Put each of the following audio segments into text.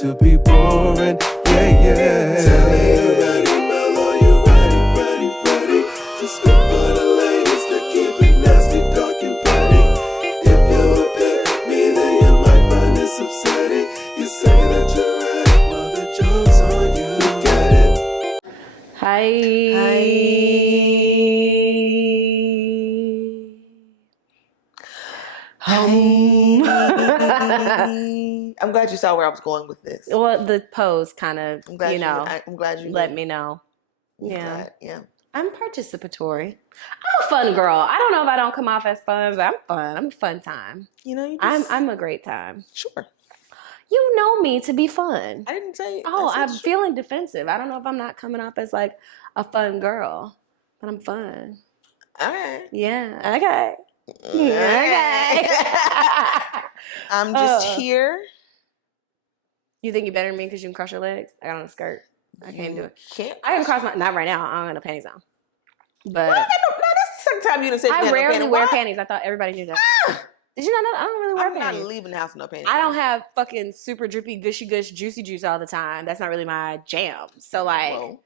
to be boring. Yeah, yeah. Tell me you ready, Mellow, you ready to spit for the ladies to keep it nasty, dark and petty. If you would pick me, then you might find this upsetting. You say that you're ready, well the joke's on you. Get it? I'm glad you saw where I was going with this. Well, the pose kind of, I'm glad you let knew. me know. Yeah. Yeah. I'm participatory. I'm a fun girl. I don't know if I don't come off as fun, but I'm fun. I'm a fun time. You know, you just... I'm a great time. Sure. You know me to be fun. I didn't say... Oh, I'm feeling defensive. I don't know if I'm not coming off as like a fun girl, but I'm fun. All right. Yeah. Okay. Okay. I'm just here. You think you're better than me because you can cross your legs? I got on a skirt. I can't do it. Can't. I can cross my... Not right now. I don't have no panties on. But... Well, no, that's the second time you done said I rarely wear panties. I thought everybody knew that. Did you not know? I don't really wear panties. I'm not leaving the house with no panties. I don't have fucking super drippy, gushy gush, juicy juice all the time. That's not really my jam. So like... Whoa.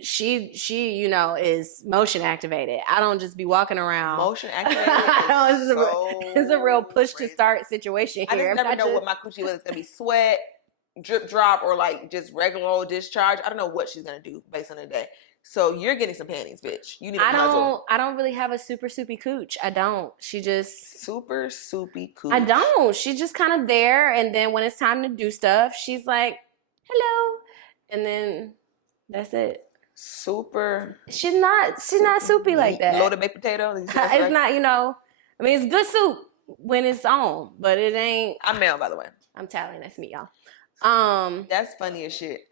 She, you know, is motion activated. I don't just be walking around. Motion activated. It's a real push to start situation here. I just never know what my coochie was. It's gonna be sweat, drip drop, or like just regular old discharge. I don't know what she's gonna do based on the day. So you're getting some panties, bitch. You need a muzzle. I don't really have a super soupy cooch. I don't. She just super soupy cooch. I don't. She's just kind of there, and then when it's time to do stuff, she's like, "Hello," and then that's it. Super. She's not soupy like that. Loaded baked potato. It's not, you know. I mean, it's good soup when it's on, but it ain't. I'm male, by the way. I'm Talley. Nice to meet y'all. That's funny as shit.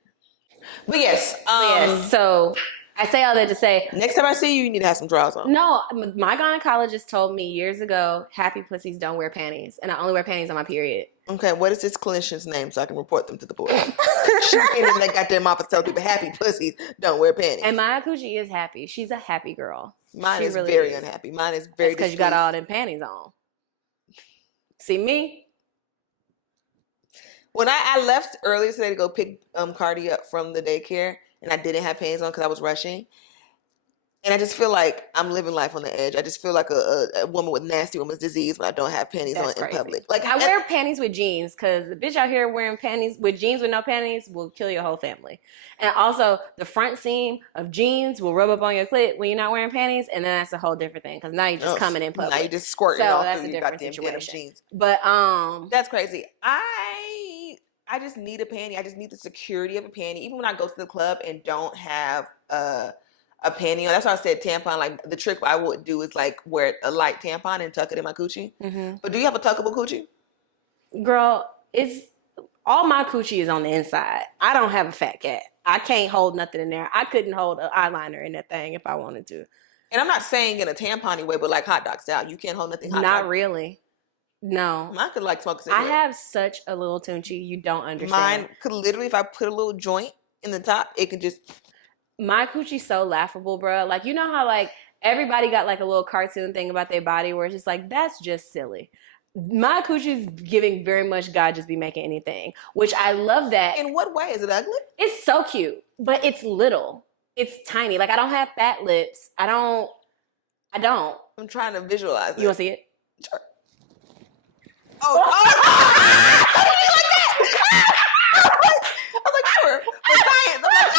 But yes. So I say all that to say, next time I see you, you need to have some drawers on. No, my gynecologist told me years ago, happy pussies don't wear panties, and I only wear panties on my period. Okay, what is this clinician's name so I can report them to the board? She came in that goddamn office telling people happy pussies don't wear panties. And my coochie is happy. She's a happy girl. Mine is really very unhappy. Mine is very because you got all them panties on. See me? When I left earlier today to go pick Cardi up from the daycare, and I didn't have panties on because I was rushing. And I just feel like I'm living life on the edge. I just feel like a woman with nasty woman's disease when I don't have panties on in public. Like I wear panties with jeans because the bitch out here wearing panties with jeans with no panties will kill your whole family. And also the front seam of jeans will rub up on your clit when you're not wearing panties, and then that's a whole different thing because now you're just coming in public. Now you're just squirting so all that's through a your different goddamn situation. jeans. But that's crazy. I just need a panty. I just need the security of a panty. Even when I go to the club and don't have a panty on. That's why I said tampon. Like the trick I would do is like wear a light tampon and tuck it in my coochie. Mm-hmm. But do you have a tuckable coochie? Girl, it's all my coochie is on the inside. I don't have a fat cat. I can't hold nothing in there. I couldn't hold an eyeliner in that thing if I wanted to. And I'm not saying in a tampon way, but like hot dog style. You can't hold nothing hot. Not really. No. Mine could like smoke a cigarette. I have such a little tunchie, you don't understand. Mine could literally, if I put a little joint in the top, it could just... My coochie's so laughable, bro. Like, you know how like everybody got like a little cartoon thing about their body where it's just like, that's just silly. My coochie's giving very much God just be making anything, which I love that. In what way? Is it ugly? It's so cute, but it's little. It's tiny. Like I don't have fat lips. I don't. I'm trying to visualize it. You want to see it? Sure. Oh, I was like, sure. For science. I'm like,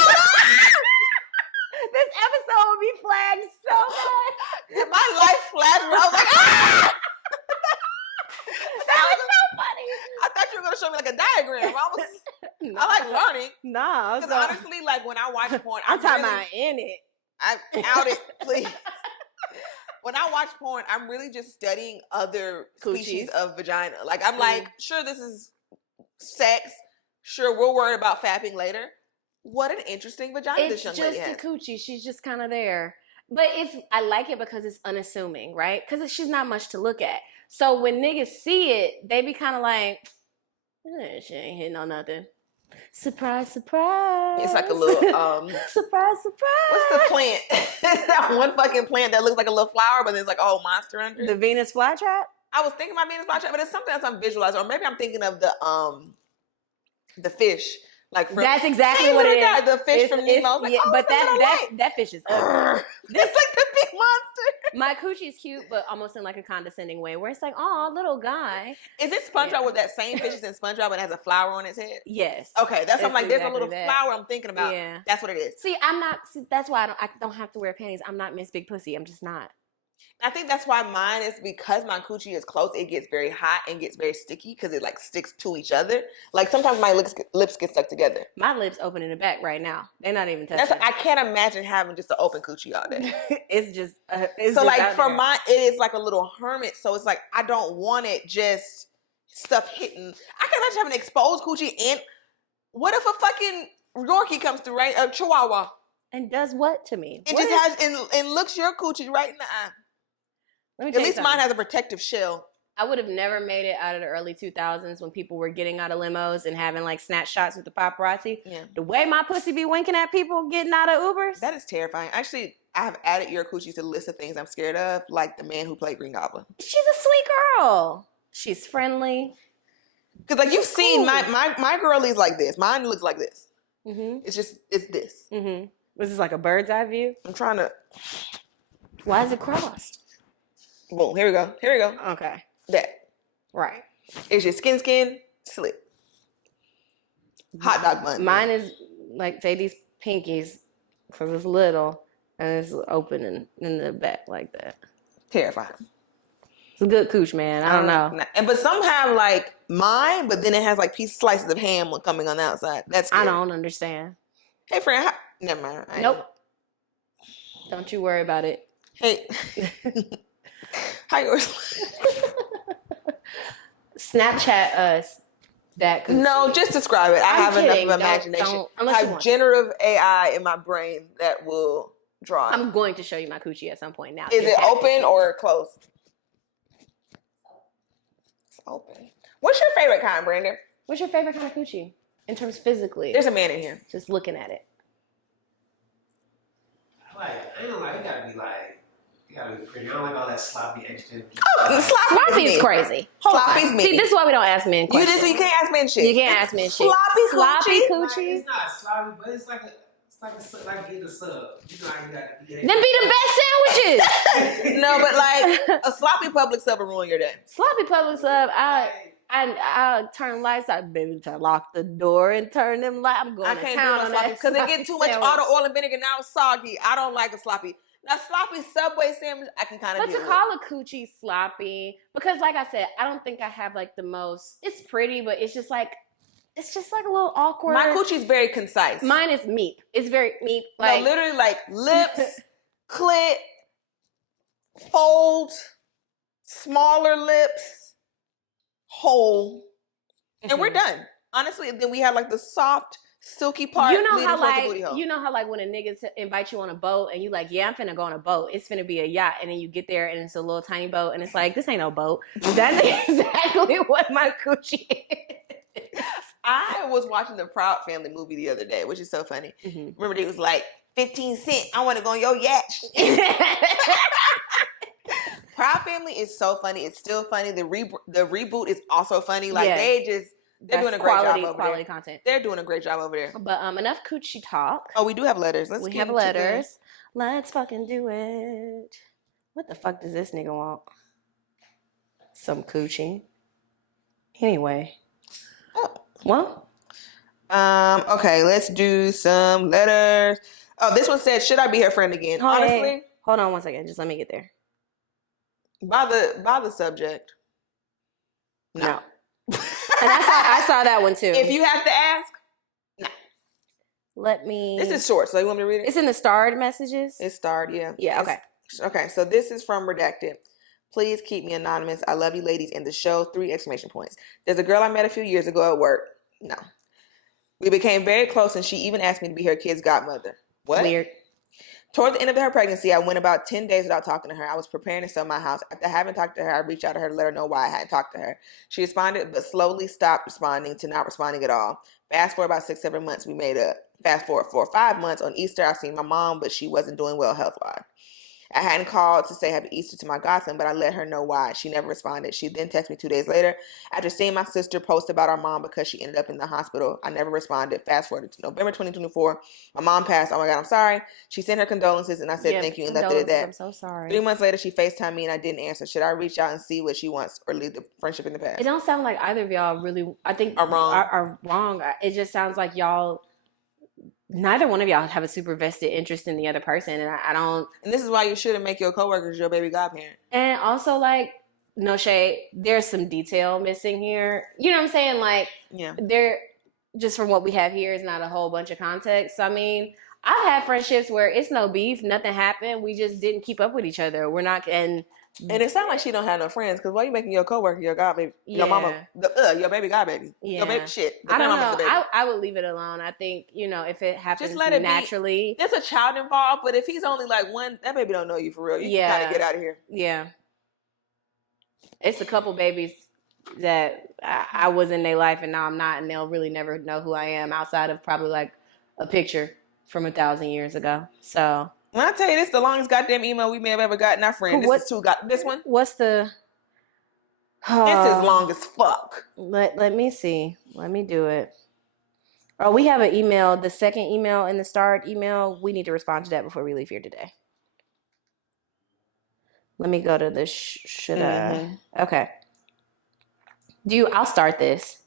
this episode will be flagged so bad. My life flagged. I was like, ah! That was so funny. I thought you were gonna show me like a diagram. I like learning. Nah, because honestly, like when I watch porn, I'm talking about in it. I'm out it, please. When I watch porn, I'm really just studying other species of vagina. Like, I'm like, sure, this is sex. Sure, we'll worry about fapping later. What an interesting vagina this young lady has. It's just a coochie. She's just kind of there. But I like it because it's unassuming, right? Because she's not much to look at. So when niggas see it, they be kind of like, she ain't hitting on nothing. Surprise, surprise. It's like a little surprise, surprise. What's the plant? That one fucking plant that looks like a little flower, but there's like a whole monster under it. The Venus flytrap? I was thinking about Venus flytrap, but it's something else I'm visualizing. Or maybe I'm thinking of the the fish. Like from, that's exactly what it is. The fish from Nemo. I was like, yeah, oh, but that that fish is ugly. It's like the big monster. My coochie's cute, but almost in like a condescending way, where it's like, oh, little guy. Is it SpongeBob with that same fish is in SpongeBob and has a flower on its head? Yes. Okay, that's what I'm like. There's a little that. flower I'm thinking about. Yeah. That's what it is. See, that's why I don't have to wear panties. I'm not Miss Big Pussy. I'm just not. I think that's why mine is, because my coochie is close, it gets very hot and gets very sticky because it like sticks to each other. Like sometimes my lips get stuck together. My lips open in the back right now. They're not even touching. I can't imagine having just an open coochie all day. It's just so just like for mine, it is like a little hermit. So it's like I don't want it just stuff hitting. I can imagine having an exposed coochie, and what if a fucking Yorkie comes through, right? A Chihuahua. And does what to me? It just has and looks your coochie right in the eye. Let me tell At you least something. mine has a protective shell. I would have never made it out of the early 2000s when people were getting out of limos and having like snapshots with the paparazzi. Yeah. The way my pussy be winking at people getting out of Ubers. That is terrifying. Actually, I have added your coochie to the list of things I'm scared of, like the man who played Green Goblin. She's a sweet girl. She's friendly. Because like you've seen cool. my girlie's like this. Mine looks like this. Mm-hmm. It's this. Mm-hmm. Was this like a bird's eye view? I'm trying to. Why is it crossed? Boom. Here we go. Okay. That. Right. It's your skin, slip. Hot dog bun. Mine is like, say these pinkies, because it's little, and it's open in the back like that. Terrifying. It's a good cooch, man. I don't know. But some have like mine, but then it has like slices of ham coming on the outside. That's scary. I don't understand. Hey, friend. Never mind. Nope. Don't you worry about it. Hey. How yours? Snapchat us that coochie. No, just describe it. I I'm have kidding. enough of Don't- imagination. unless I you have want generative AI in my brain that will draw it. I'm going to show you my coochie at some point now. Is it open or closed? It's open. What's your favorite kind, Brandon? What's your favorite kind of coochie? In terms physically. There's a man in here. Just looking at it. I ain't gonna lie, you gotta be pretty. I don't like all that sloppy extra. Sloppy's crazy. Sloppy's me. See, this is why we don't ask men questions. You can't ask men shit. You can't ask men shit. Sloppy coochie. It's not sloppy, but it's like getting a sub. You know how you gotta get Them be the best sandwiches. No, but like a sloppy public sub will ruin your day. Sloppy public sub. I turn lights out, baby. To lock the door and turn them lights. I'm going to town on that because they get too much oil and vinegar. Now it's soggy. I don't like a sloppy. Now sloppy Subway sandwich, I can kind of. But to call a coochie sloppy, because like I said, I don't think I have like the most. It's pretty, but it's just like a little awkward. My coochie's very concise. Mine is meep. It's very meep. Like no, literally like lips, clit, fold, smaller lips, hole, and we're done. Honestly, then we have like the soft, silky part. You know leading how towards the booty hole. you know how like when a nigga invite you on a boat and you like, yeah, I'm finna go on a boat. It's finna be a yacht, and then you get there and it's a little tiny boat, and it's like, this ain't no boat. That's exactly what my coochie is. I was watching the Proud Family movie the other day, which is so funny. Mm-hmm. Remember, they was like 15 cents. I want to go on your yacht. Proud Family is so funny. It's still funny. The reboot is also funny. Like they're doing a great job over quality there. Content. They're doing a great job over there. But enough coochie talk. Oh, we do have letters. We have letters. Let's fucking do it. What the fuck does this nigga want? Some coochie. Anyway. Oh. Well. Okay, let's do some letters. Oh, this one said, should I be her friend again? Oh, honestly. hey. Hold on one second. Just let me get there. By the subject. No. And I saw that one too. If you have to ask, no. Let me. This is short, so you want me to read it? It's in the starred messages. It's starred, yeah. Yeah. Okay. Okay. So this is from Redacted. Please keep me anonymous. I love you, ladies, in the show. 3 exclamation points. There's a girl I met a few years ago at work. No. We became very close, and she even asked me to be her kid's godmother. What? Weird. Toward the end of her pregnancy, I went about 10 days without talking to her. I was preparing to sell my house. After having talked to her, I reached out to her to let her know why I hadn't talked to her. She responded, but slowly stopped responding to not responding at all. Fast forward about 6-7 months, we made up. Fast forward 4 or 5 months, on Easter, I seen my mom, but she wasn't doing well health-wise. I hadn't called to say happy Easter to my godson, but I let her know why. She never responded. She then texted me 2 days later after seeing my sister post about our mom because she ended up in the hospital. I never responded. Fast forward to November 2024. My mom passed. Oh my God, I'm sorry. She sent her condolences and I said thank you and left it at that. I'm so sorry. 3 months later, she FaceTimed me and I didn't answer. Should I reach out and see what she wants or leave the friendship in the past? It don't sound like either of y'all really, I think, Are wrong. Are wrong. It just sounds like y'all, neither one of y'all have a super vested interest in the other person. And I don't. And this is why you shouldn't make your coworkers your baby godparent. And also, like, no shade, there's some detail missing here. You know what I'm saying? Like, Yeah. there, just from what we have here, is not a whole bunch of context. So, I mean, I've had friendships where it's no beef, nothing happened. We just didn't keep up with each other. We're not, and it sounds like she don't have no friends because why you making your coworker your god baby, your mama, your baby god baby, your baby shit. I don't know. I would leave it alone. I think, you know, if it happens just let it naturally. There's a child involved, but if he's only like one, that baby don't know you for real. You can kind of get out of here. Yeah. It's a couple babies that I was in their life and now I'm not, and they'll really never know who I am outside of probably like a picture from 1,000 years ago. So when I tell you this, the longest goddamn email we may have ever gotten our friend. This one. What's the? This is long as fuck. Let me see. Let me do it. Oh, we have an email. The second email and the start email. We need to respond to that before we leave here today. Let me go to the okay. I'll start this.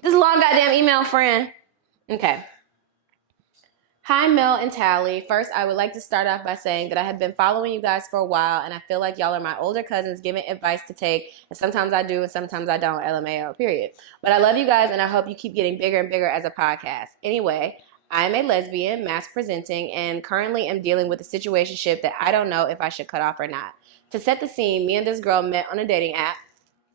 This is a long goddamn email, friend. Okay. Hi, Mel and Talley. First, I would like to start off by saying that I have been following you guys for a while, and I feel like y'all are my older cousins giving advice to take, and sometimes I do, and sometimes I don't, LMAO, period. But I love you guys, and I hope you keep getting bigger and bigger as a podcast. Anyway, I am a lesbian, masc-presenting, and currently am dealing with a situationship that I don't know if I should cut off or not. To set the scene, me and this girl met on a dating app.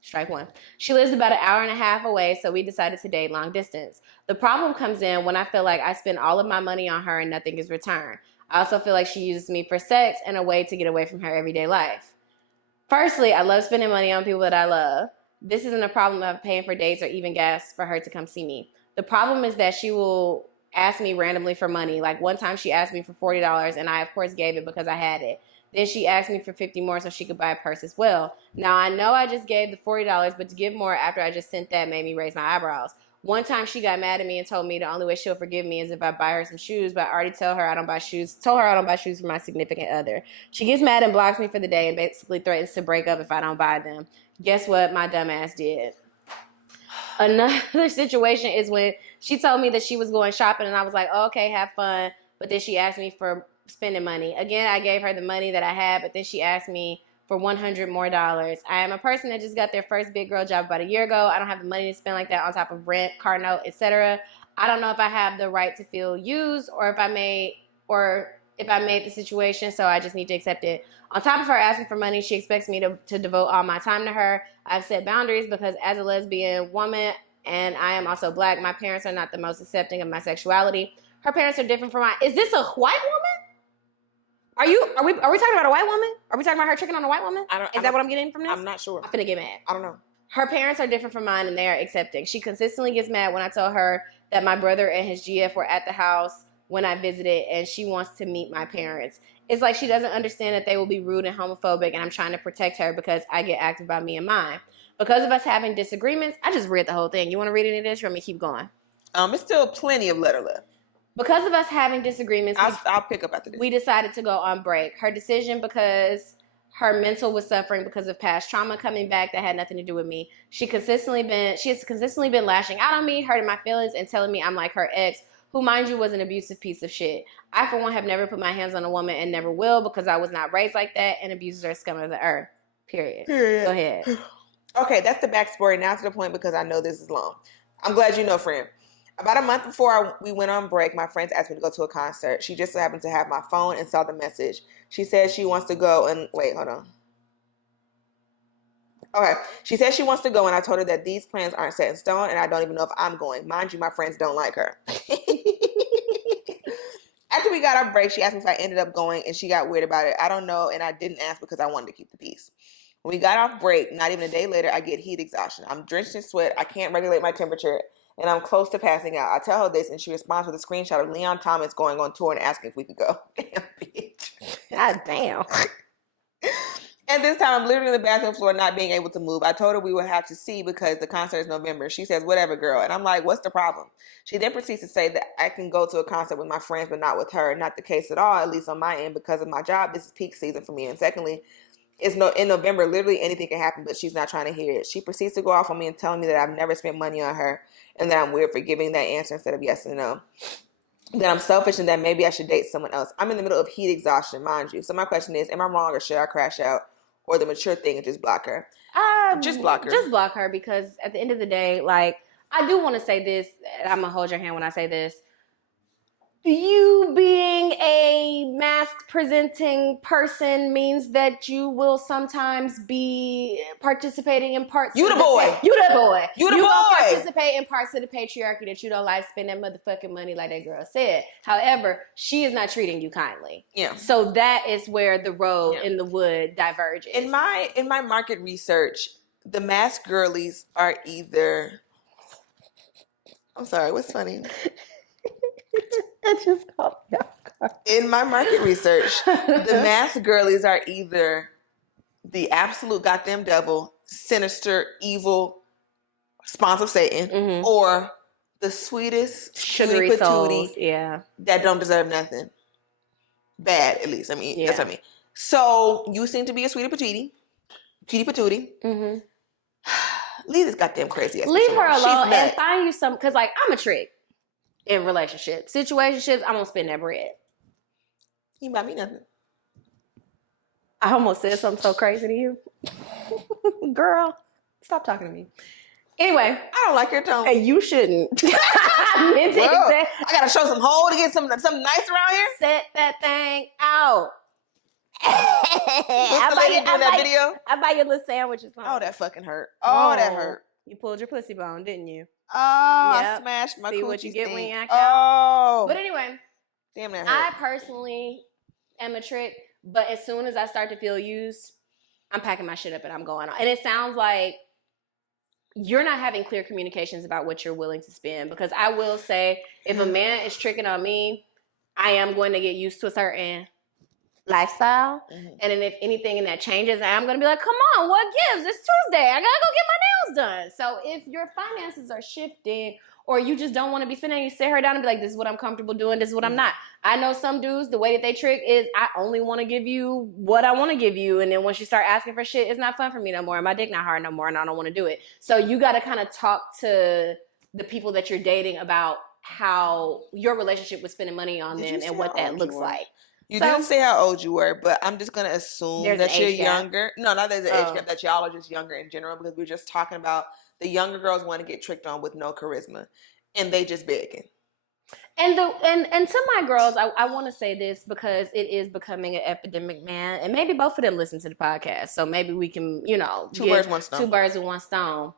Strike one. She lives about an hour and a half away, so we decided to date long distance. The problem comes in when I feel like I spend all of my money on her and nothing is returned. I also feel like she uses me for sex and a way to get away from her everyday life. Firstly, I love spending money on people that I love. This isn't a problem of paying for dates or even gas for her to come see me. The problem is that she will ask me randomly for money. Like one time she asked me for $40 and I of course gave it because I had it. Then she asked me for $50 more so she could buy a purse as well. Now I know I just gave the $40, but to give more after I just sent that made me raise my eyebrows. One time she got mad at me and told me the only way she'll forgive me is if I buy her some shoes, but I already told her I don't buy shoes for my significant other. She gets mad and blocks me for the day and basically threatens to break up if I don't buy them. Guess what my dumb ass did? Another situation is when she told me that she was going shopping and I was like, oh, okay, have fun. But then she asked me for spending money. Again, I gave her the money that I had, but then she asked me for $100 more. I am a person that just got their first big girl job about a year ago. I don't have the money to spend like that on top of rent, car note, etc. I don't know if I have the right to feel used or if I made the situation, so I just need to accept it. On top of her asking for money, she expects me to devote all my time to her. I've set boundaries because as a lesbian woman, and I am also Black, my parents are not the most accepting of my sexuality. Her parents are different from mine. Is this a white woman? Are we talking about a white woman? Are we talking about her tricking on a white woman? Is that what I'm getting from this? I'm not sure. I'm finna get mad. I don't know. Her parents are different from mine and they are accepting. She consistently gets mad when I tell her that my brother and his GF were at the house when I visited and she wants to meet my parents. It's like she doesn't understand that they will be rude and homophobic and I'm trying to protect her because I get active about me and mine. Because of us having disagreements, I just read the whole thing. You want to read any of this or let me keep going? It's still plenty of letter left. Because of us having disagreements, I'll pick up after this. We decided to go on break. Her decision because her mental was suffering because of past trauma coming back that had nothing to do with me. She has consistently been lashing out on me, hurting my feelings, and telling me I'm like her ex, who, mind you, was an abusive piece of shit. I, for one, have never put my hands on a woman and never will because I was not raised like that, and abusers are scum of the earth. Period. Go ahead. Okay, that's the backstory. Now to the point because I know this is long. I'm glad you know, friend. About a month before we went on break, my friends asked me to go to a concert. She just so happened to have my phone and saw the message. She said she wants to go and... Wait, hold on. Okay. She said she wants to go, and I told her that these plans aren't set in stone, and I don't even know if I'm going. Mind you, my friends don't like her. After we got our break, she asked me if I ended up going, and she got weird about it. I don't know, and I didn't ask because I wanted to keep the peace. When we got off break, not even a day later, I get heat exhaustion. I'm drenched in sweat. I can't regulate my temperature. And I'm close to passing out. I tell her this, and she responds with a screenshot of Leon Thomas going on tour and asking if we could go. Damn, bitch. God damn. At this time, I'm literally on the bathroom floor not being able to move. I told her we would have to see because the concert is November. She says, whatever, girl. And I'm like, what's the problem? She then proceeds to say that I can go to a concert with my friends, but not with her. Not the case at all, at least on my end, because of my job. This is peak season for me. And secondly, in November, literally anything can happen, but she's not trying to hear it. She proceeds to go off on me and telling me that I've never spent money on her and that I'm weird for giving that answer instead of yes and no. That I'm selfish and that maybe I should date someone else. I'm in the middle of heat exhaustion, mind you. So my question is, am I wrong or should I crash out? Or the mature thing and just block her? Just block her. Just block her, because at the end of the day, like, I do want to say this, and I'm going to hold your hand when I say this. You being a masc-presenting person means that you will sometimes be participating in parts. You the boy. You the boy. You the You boy. gonna participate in parts of the patriarchy that you don't like. Spend that motherfucking money, like that girl said. However, she is not treating you kindly. Yeah. So that is where the road in the wood diverges. In my market research, the mask girlies are either. I'm sorry. What's funny? That just caught me off guard. In my market research, the mask girlies are either the absolute goddamn devil, sinister, evil, spawns of Satan, or the sweetest, Sugary cutie souls, patootie that don't deserve nothing. Bad, at least. I mean, that's what I mean. So you seem to be a sweetie patootie. Cutie patootie. Leave this goddamn crazy ass. Leave her She's alone and nuts. find you some, because like I'm a trick in relationships. Situationships, I'm gonna spend that bread. You buy me nothing. I almost said something so crazy to you. Girl, stop talking to me. Anyway. I don't like your tone. Hey, you shouldn't. I meant to Well, say- I gotta show some hole to get something nice around here. Set that thing out. What's the lady doing that video? I buy you little sandwiches. Oh, that fucking hurt. Oh, that hurt. You pulled your pussy bone, didn't you? Oh, Yep. I smashed my See coochie what you get when thing. you act out? Oh. But anyway, Damn, that I hurt. personally am a trick, but as soon as I start to feel used, I'm packing my shit up and I'm going on. And it sounds like you're not having clear communications about what you're willing to spend, because I will say, if a man is tricking on me, I am going to get used to a certain lifestyle. And then if anything in that changes, I'm going to be like, come on, what gives? It's Tuesday. I got to go get my nails done. So if your finances are shifting, or you just don't want to be spending, you sit her down and be like, this is what I'm comfortable doing, this is what I'm not. I know some dudes, the way that they trick is, I only want to give you what I want to give you. And then once you start asking for shit, it's not fun for me no more. And my dick not hard no more, and I don't want to do it. So you got to kind of talk to the people that you're dating about how your relationship with spending money on them and what that looks like. You didn't say how old you were, but I'm just going to assume that you're younger. No, not there's an age gap, that y'all are just younger in general, because we're just talking about the younger girls want to get tricked on with no charisma, and they just begging. And to my girls, I want to say this because it is becoming an epidemic, man. And maybe both of them listen to the podcast, so maybe we can, two birds, one stone. Two birds with one stone.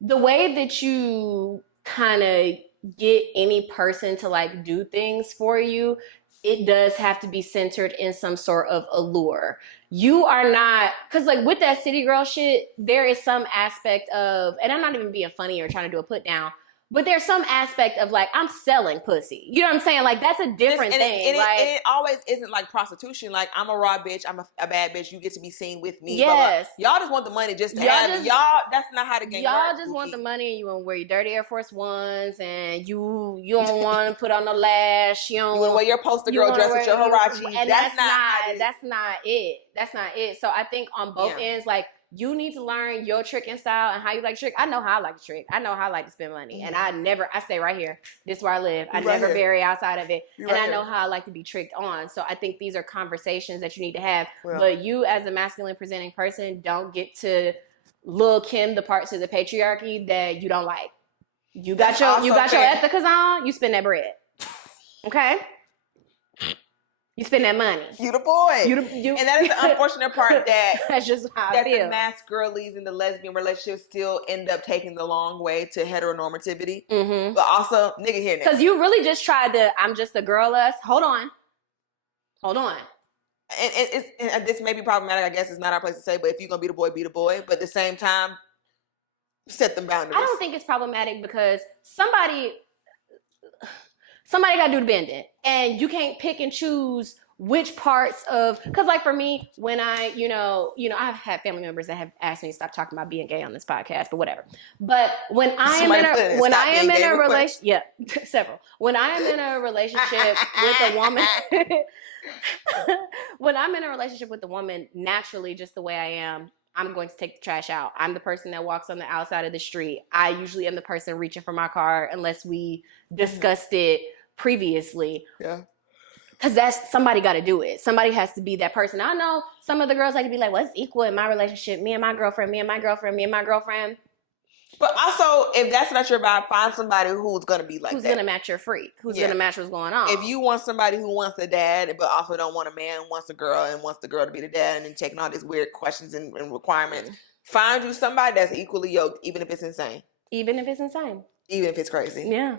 The way that you kind of get any person to like do things for you, it does have to be centered in some sort of allure. You are not, because like with that city girl shit, there is some aspect of, and I'm not even being funny or trying to do a put down, but there's some aspect of like, I'm selling pussy. You know what I'm saying? Like, that's a different thing. And it always isn't like prostitution. Like, I'm a raw bitch, I'm a bad bitch, you get to be seen with me. Yes. But y'all just want the money just to have it. Y'all, that's not how the game works. Y'all just want the money, and you want to wear your dirty Air Force Ones, and you don't want to put on the lash. You want to wear your poster girl dress with your Hirachi. And that's not it. That's not it. So I think on both ends, like, you need to learn your tricking style and how you like to trick. I know how I like to trick. I know how I like to spend money. And I stay right here. This is where I live. I never vary outside of it. And I know how I like to be tricked on. So I think these are conversations that you need to have. Well, but you as a masculine presenting person don't get to Lil' Kim the parts of the patriarchy that you don't like. You got your ethicas on, you spend that bread. Okay? You spend that money. You the boy. And that is the unfortunate part that that's just how I feel. The mask girlies in the lesbian relationship still end up taking the long way to heteronormativity. But also, nigga here now. Because you really just tried to, I'm just a girl us. Hold on. And this may be problematic. I guess it's not our place to say, but if you're going to be the boy, be the boy. But at the same time, set them boundaries. I don't think it's problematic because somebody got to do the bending. And you can't pick and choose which parts of, because like for me, when I, I've had family members that have asked me to stop talking about being gay on this podcast, but whatever. But when I am in a relationship, yeah, several. When I am in a relationship with a woman, when I'm in a relationship with a woman, naturally, just the way I am, I'm going to take the trash out. I'm the person that walks on the outside of the street. I usually am the person reaching for my car unless we discussed it previously. Yeah. Because somebody got to do it. Somebody has to be that person. I know some of the girls like to be like, well, it's equal in my relationship. Me and my girlfriend, me and my girlfriend, me and my girlfriend. But also, if that's not your vibe, find somebody who's going to be like who's that. Who's going to match your freak. Who's going to match what's going on. If you want somebody who wants a dad, but also don't want a man, wants a girl, and wants the girl to be the dad, and then taking all these weird questions and requirements, find you somebody that's equally yoked, even if it's insane. Even if it's insane. Even if it's crazy. Yeah.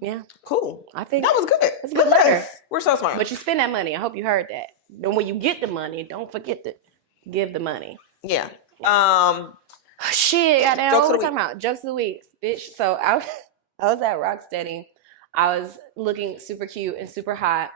Yeah. Cool. I think that was good. That's a good letter. We're so smart. But you spend that money. I hope you heard that. Then when you get the money, don't forget to give the money. Yeah. Shit, goddamn. What are we talking about? Jokes of the week, bitch. So I was at Rocksteady. I was looking super cute and super hot.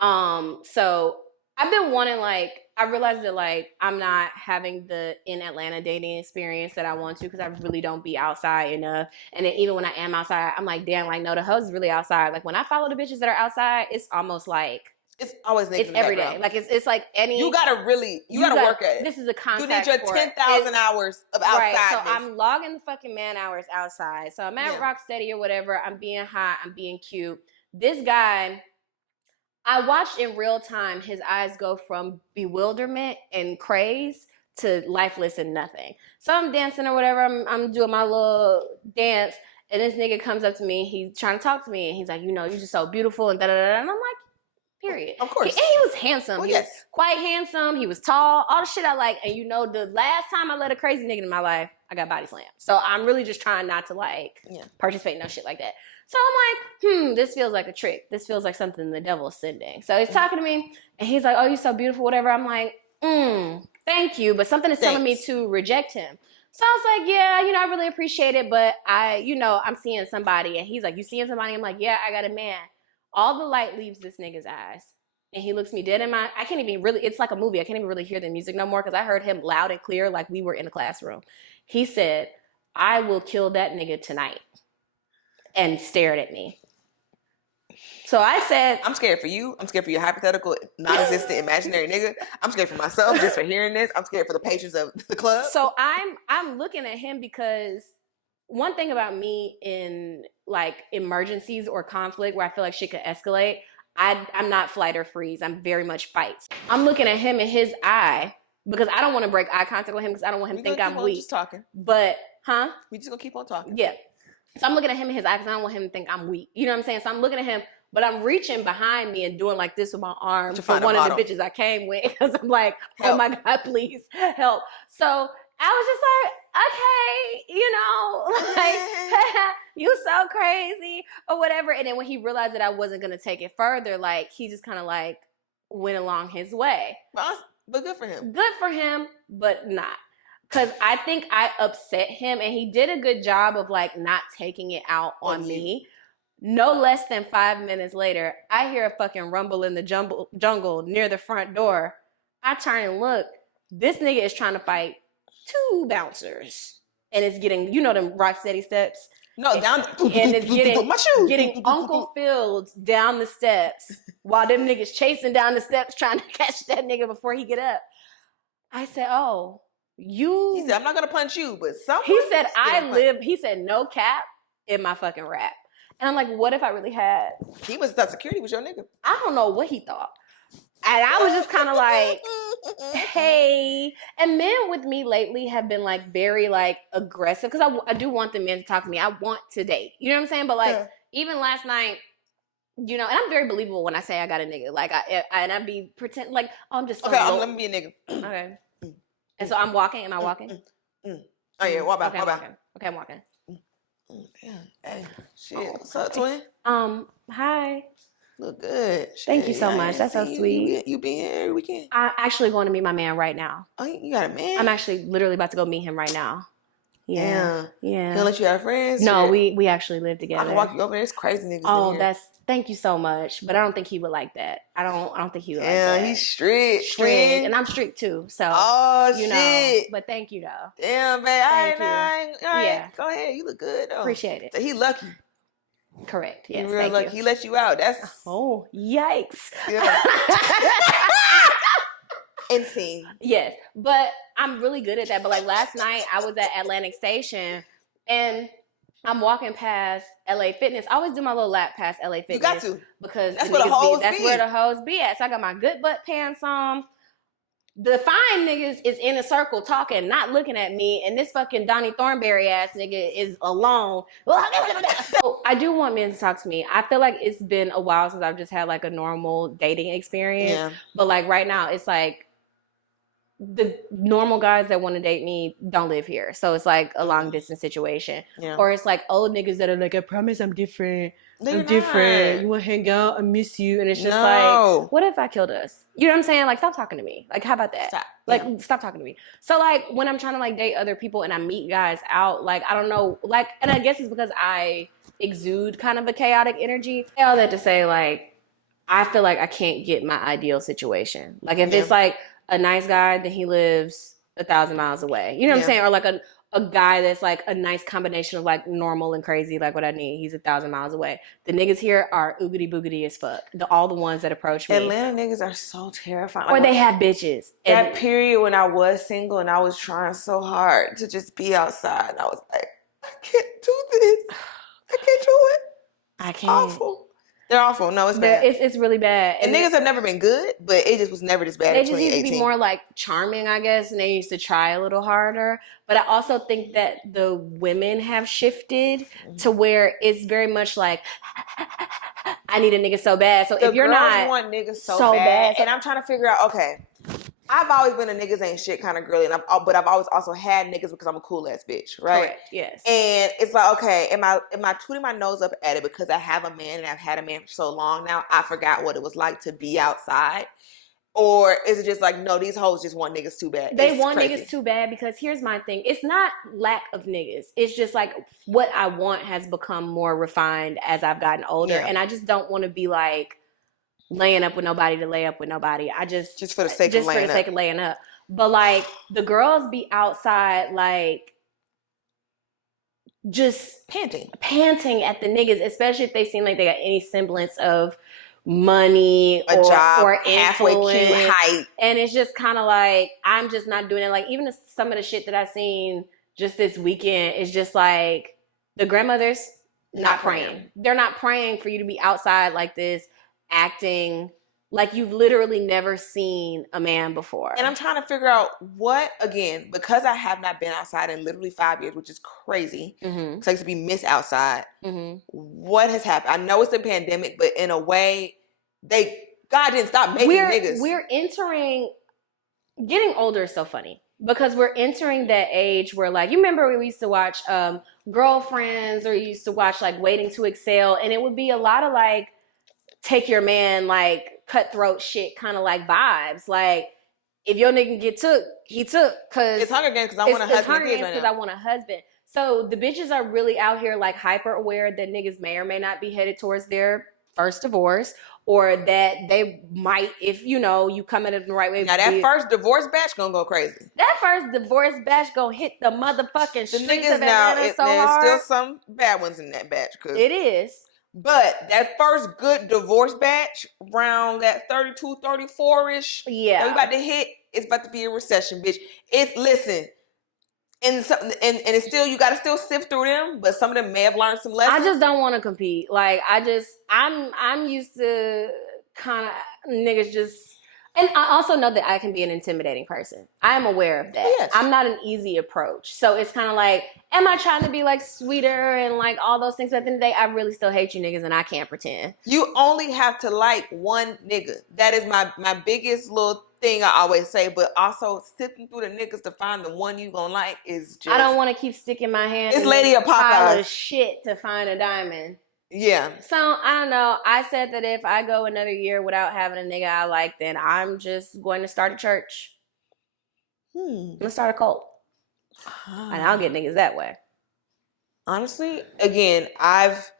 So I've been wanting, like, I realized that, like, I'm not having the in Atlanta dating experience that I want to because I really don't be outside enough. And then even when I am outside, I'm like, damn, like, no, the hoes is really outside. Like, when I follow the bitches that are outside, it's almost like, it's always it's every day. Like, it's like any. You gotta work at it. This is a contact. You need your 10,000 hours of outside. Right, so I'm logging the fucking man hours outside. So I'm at Rocksteady or whatever. I'm being hot. I'm being cute. This guy, I watched in real time his eyes go from bewilderment and craze to lifeless and nothing. So I'm dancing or whatever. I'm doing my little dance. And this nigga comes up to me. He's trying to talk to me. And he's like, you're just so beautiful and da-da-da. And I'm like, period. Of course. And he was handsome. He was quite handsome. He was tall. All the shit I like. And the last time I let a crazy nigga in my life, I got body slammed. So I'm really just trying not to participate in no shit like that. So I'm like, this feels like a trick. This feels like something the devil's sending. So he's talking to me and he's like, oh, you're so beautiful, whatever. I'm like, thank you. But something is telling me to reject him. So I was like, yeah, I really appreciate it. But I'm seeing somebody. And he's like, you seeing somebody? I'm like, yeah, I got a man. All the light leaves this nigga's eyes. And he looks me dead in my, I can't even really, it's like a movie. I can't even really hear the music no more because I heard him loud and clear like we were in the classroom. He said, I will kill that nigga tonight. And stared at me. So I said, I'm scared for you. I'm scared for your hypothetical, non-existent, imaginary nigga. I'm scared for myself just for hearing this. I'm scared for the patrons of the club. So I'm looking at him because one thing about me in like emergencies or conflict where I feel like shit could escalate, I'm not flight or freeze. I'm very much fight. I'm looking at him in his eye because I don't want to break eye contact with him because I don't want him to think I'm weak. Just talking. But, We just gonna keep on talking. Yeah. So I'm looking at him in his eye because I don't want him to think I'm weak. You know what I'm saying? So I'm looking at him, but I'm reaching behind me and doing like this with my arm for one of the bitches I came with because I'm like, oh my God, please help. So I was just like, okay, you so crazy or whatever. And then when he realized that I wasn't going to take it further, like he just kind of like went along his way. But good for him. Good for him, but not. Because I think I upset him and he did a good job of like not taking it out on me. No less than 5 minutes later, I hear a fucking rumble in the jungle near the front door. I turn and look. This nigga is trying to fight 2 bouncers. And it's getting, them Rocksteady steps. No, down. And it's getting Uncle Phil'd down the steps while them niggas chasing down the steps trying to catch that nigga before he get up. I said, oh. He said, I'm not gonna punch you, but someone. He said, he said, no cap in my fucking rap. And I'm like, what if I really had? He thought security was your nigga. I don't know what he thought. And I was just kind of like, hey. And men with me lately have been like very like aggressive because I do want the men to talk to me. I want to date. You know what I'm saying? But like, even last night, and I'm very believable when I say I got a nigga. Like, I be pretend like, oh, I'm just so let me be a nigga. Okay. And so I'm walking. Am I walking? Oh yeah, walk back. Okay, I'm walking. Yeah. Hey, shit. What's up, twin? Hi. Look good. Thank you so much. That's so sweet. You been here every weekend? I'm actually going to meet my man right now. Oh, you got a man? I'm actually literally about to go meet him right now. Damn. He Yeah. don't let you have friends? No, Shit. we actually live I together. can walk you over there. It's crazy niggas in Oh, here. thank you so much. But I don't think he would like that. I don't think he would like Damn, that. he's strict. Strict. Twin. And I'm strict too. So Oh, you shit. know. But thank you though. Damn, babe. All right, Thank you. all right. Yeah. Go ahead. You look good though. Appreciate it. So he lucky. Correct. He Yes. real Thank lucky. you. He let you out. That's Oh, yikes. yeah. Insane. Yes, but I'm really good at that. But like last night, I was at Atlantic Station, and I'm walking past LA Fitness. I always do my little lap past LA Fitness. You got to. Because That's where the hoes that's be. where the hoes be at. So I got my good butt pants on. The fine niggas is in a circle talking, not looking at me, and this fucking Donnie Thornberry ass nigga is alone. So I do want men to talk to me. I feel like it's been a while since I've just had like a normal dating experience. Yeah. But like right now, it's like the normal guys that want to date me don't live here. So it's like a long distance situation. Yeah. Or it's like old niggas that are like, I promise I'm different. They're I'm different. not. You want to hang out? I miss you. And it's just No. like, what if I killed us? You know what I'm saying? Like, stop talking to me. Like, how about that? Stop. Like, Yeah. stop talking to me. So, like, when I'm trying to, like, date other people and I meet guys out, like, I don't know. Like, and I guess it's because I exude kind of a chaotic energy. All that to say, like, I feel like I can't get my ideal situation. Like, if it's, like, a nice guy, then he lives 1,000 miles away. You know what I'm saying? Or, like, a guy that's like a nice combination of like normal and crazy, like what I need. He's 1,000 miles away. The niggas here are oogity boogity as fuck. All the ones that approach me. Atlanta niggas are so terrifying. Or Like, they have bitches. that period when I was single and I was trying so hard to just be outside, and I was like, I can't do this. I can't do it. I It's can't. awful. They're awful. No, it's bad. It's really bad. And niggas have never been good, but it just was never this bad They in just used to 2018. be more like charming, I guess, and they used to try a little harder. But I also think that the women have shifted to where it's very much like, I need a nigga so bad. So The if you're girls not want niggas so bad, and I'm trying to figure out, okay, I've always been a niggas ain't shit kind of girly, but I've always also had niggas because I'm a cool ass bitch, right? Correct, yes. And it's like, okay, am I tooting my nose up at it because I have a man and I've had a man for so long now, I forgot what it was like to be outside? Or is it just like, no, these hoes just want niggas too bad? They want niggas too bad because here's my thing. It's not lack of niggas. It's just like what I want has become more refined as I've gotten older. Yeah. And I just don't want to be like laying up with nobody to lay up with nobody. I just for the sake of laying up. But like the girls be outside like just panting at the niggas, especially if they seem like they got any semblance of money a job, or halfway cute influence. height. And it's just kind of like, I'm just not doing it. Like even some of the shit that I've seen just this weekend is just like the grandmothers not praying. They're not praying for you to be outside like this, acting like you've literally never seen a man before. And I'm trying to figure out what, again, because I have not been outside in literally 5 years, which is crazy. Because I used to be Miss Outside. What has happened? I know it's the pandemic, but in a way, God didn't stop making niggas. We're entering, getting older is so funny. Because we're entering that age where, like, you remember when we used to watch Girlfriends, or you used to watch, like, Waiting to Excel, and it would be a lot of, like, take your man, like, cutthroat shit kind of like vibes. Like, if your nigga get took, he took. Cause it's Hunger Games because I want a husband. It's Hunger Games because I want a husband. So the bitches are really out here like hyper aware that niggas may or may not be headed towards their first divorce, or that they might, if you know, you come at it the right way. Now that first divorce batch gonna go crazy. That first divorce batch gonna hit the motherfucking streets niggas of Atlanta so hard. There's still some bad ones in that batch. It is. But that first good divorce batch, around that 32, 34-ish, yeah, that we about to hit, it's about to be a recession, bitch. Listen, and it's still, you gotta still sift through them, but some of them may have learned some lessons. I just don't want to compete. Like, I'm used to kind of niggas just. And I also know that I can be an intimidating person. I am aware of that. Yes. I'm not an easy approach. So it's kind of like, am I trying to be like sweeter and like all those things? But at the end of the day, I really still hate you niggas and I can't pretend. You only have to like one nigga. That is my biggest little thing I always say. But also sifting through the niggas to find the one you gonna like is just. I don't want to keep sticking my hand it's in Lady this of Popeyes. pile of shit to find a diamond. Yeah. So, I don't know. I said that if I go another year without having a nigga I like, then I'm just going to start a church. I'm going to start a cult. And I'll get niggas that way. Honestly, again, I've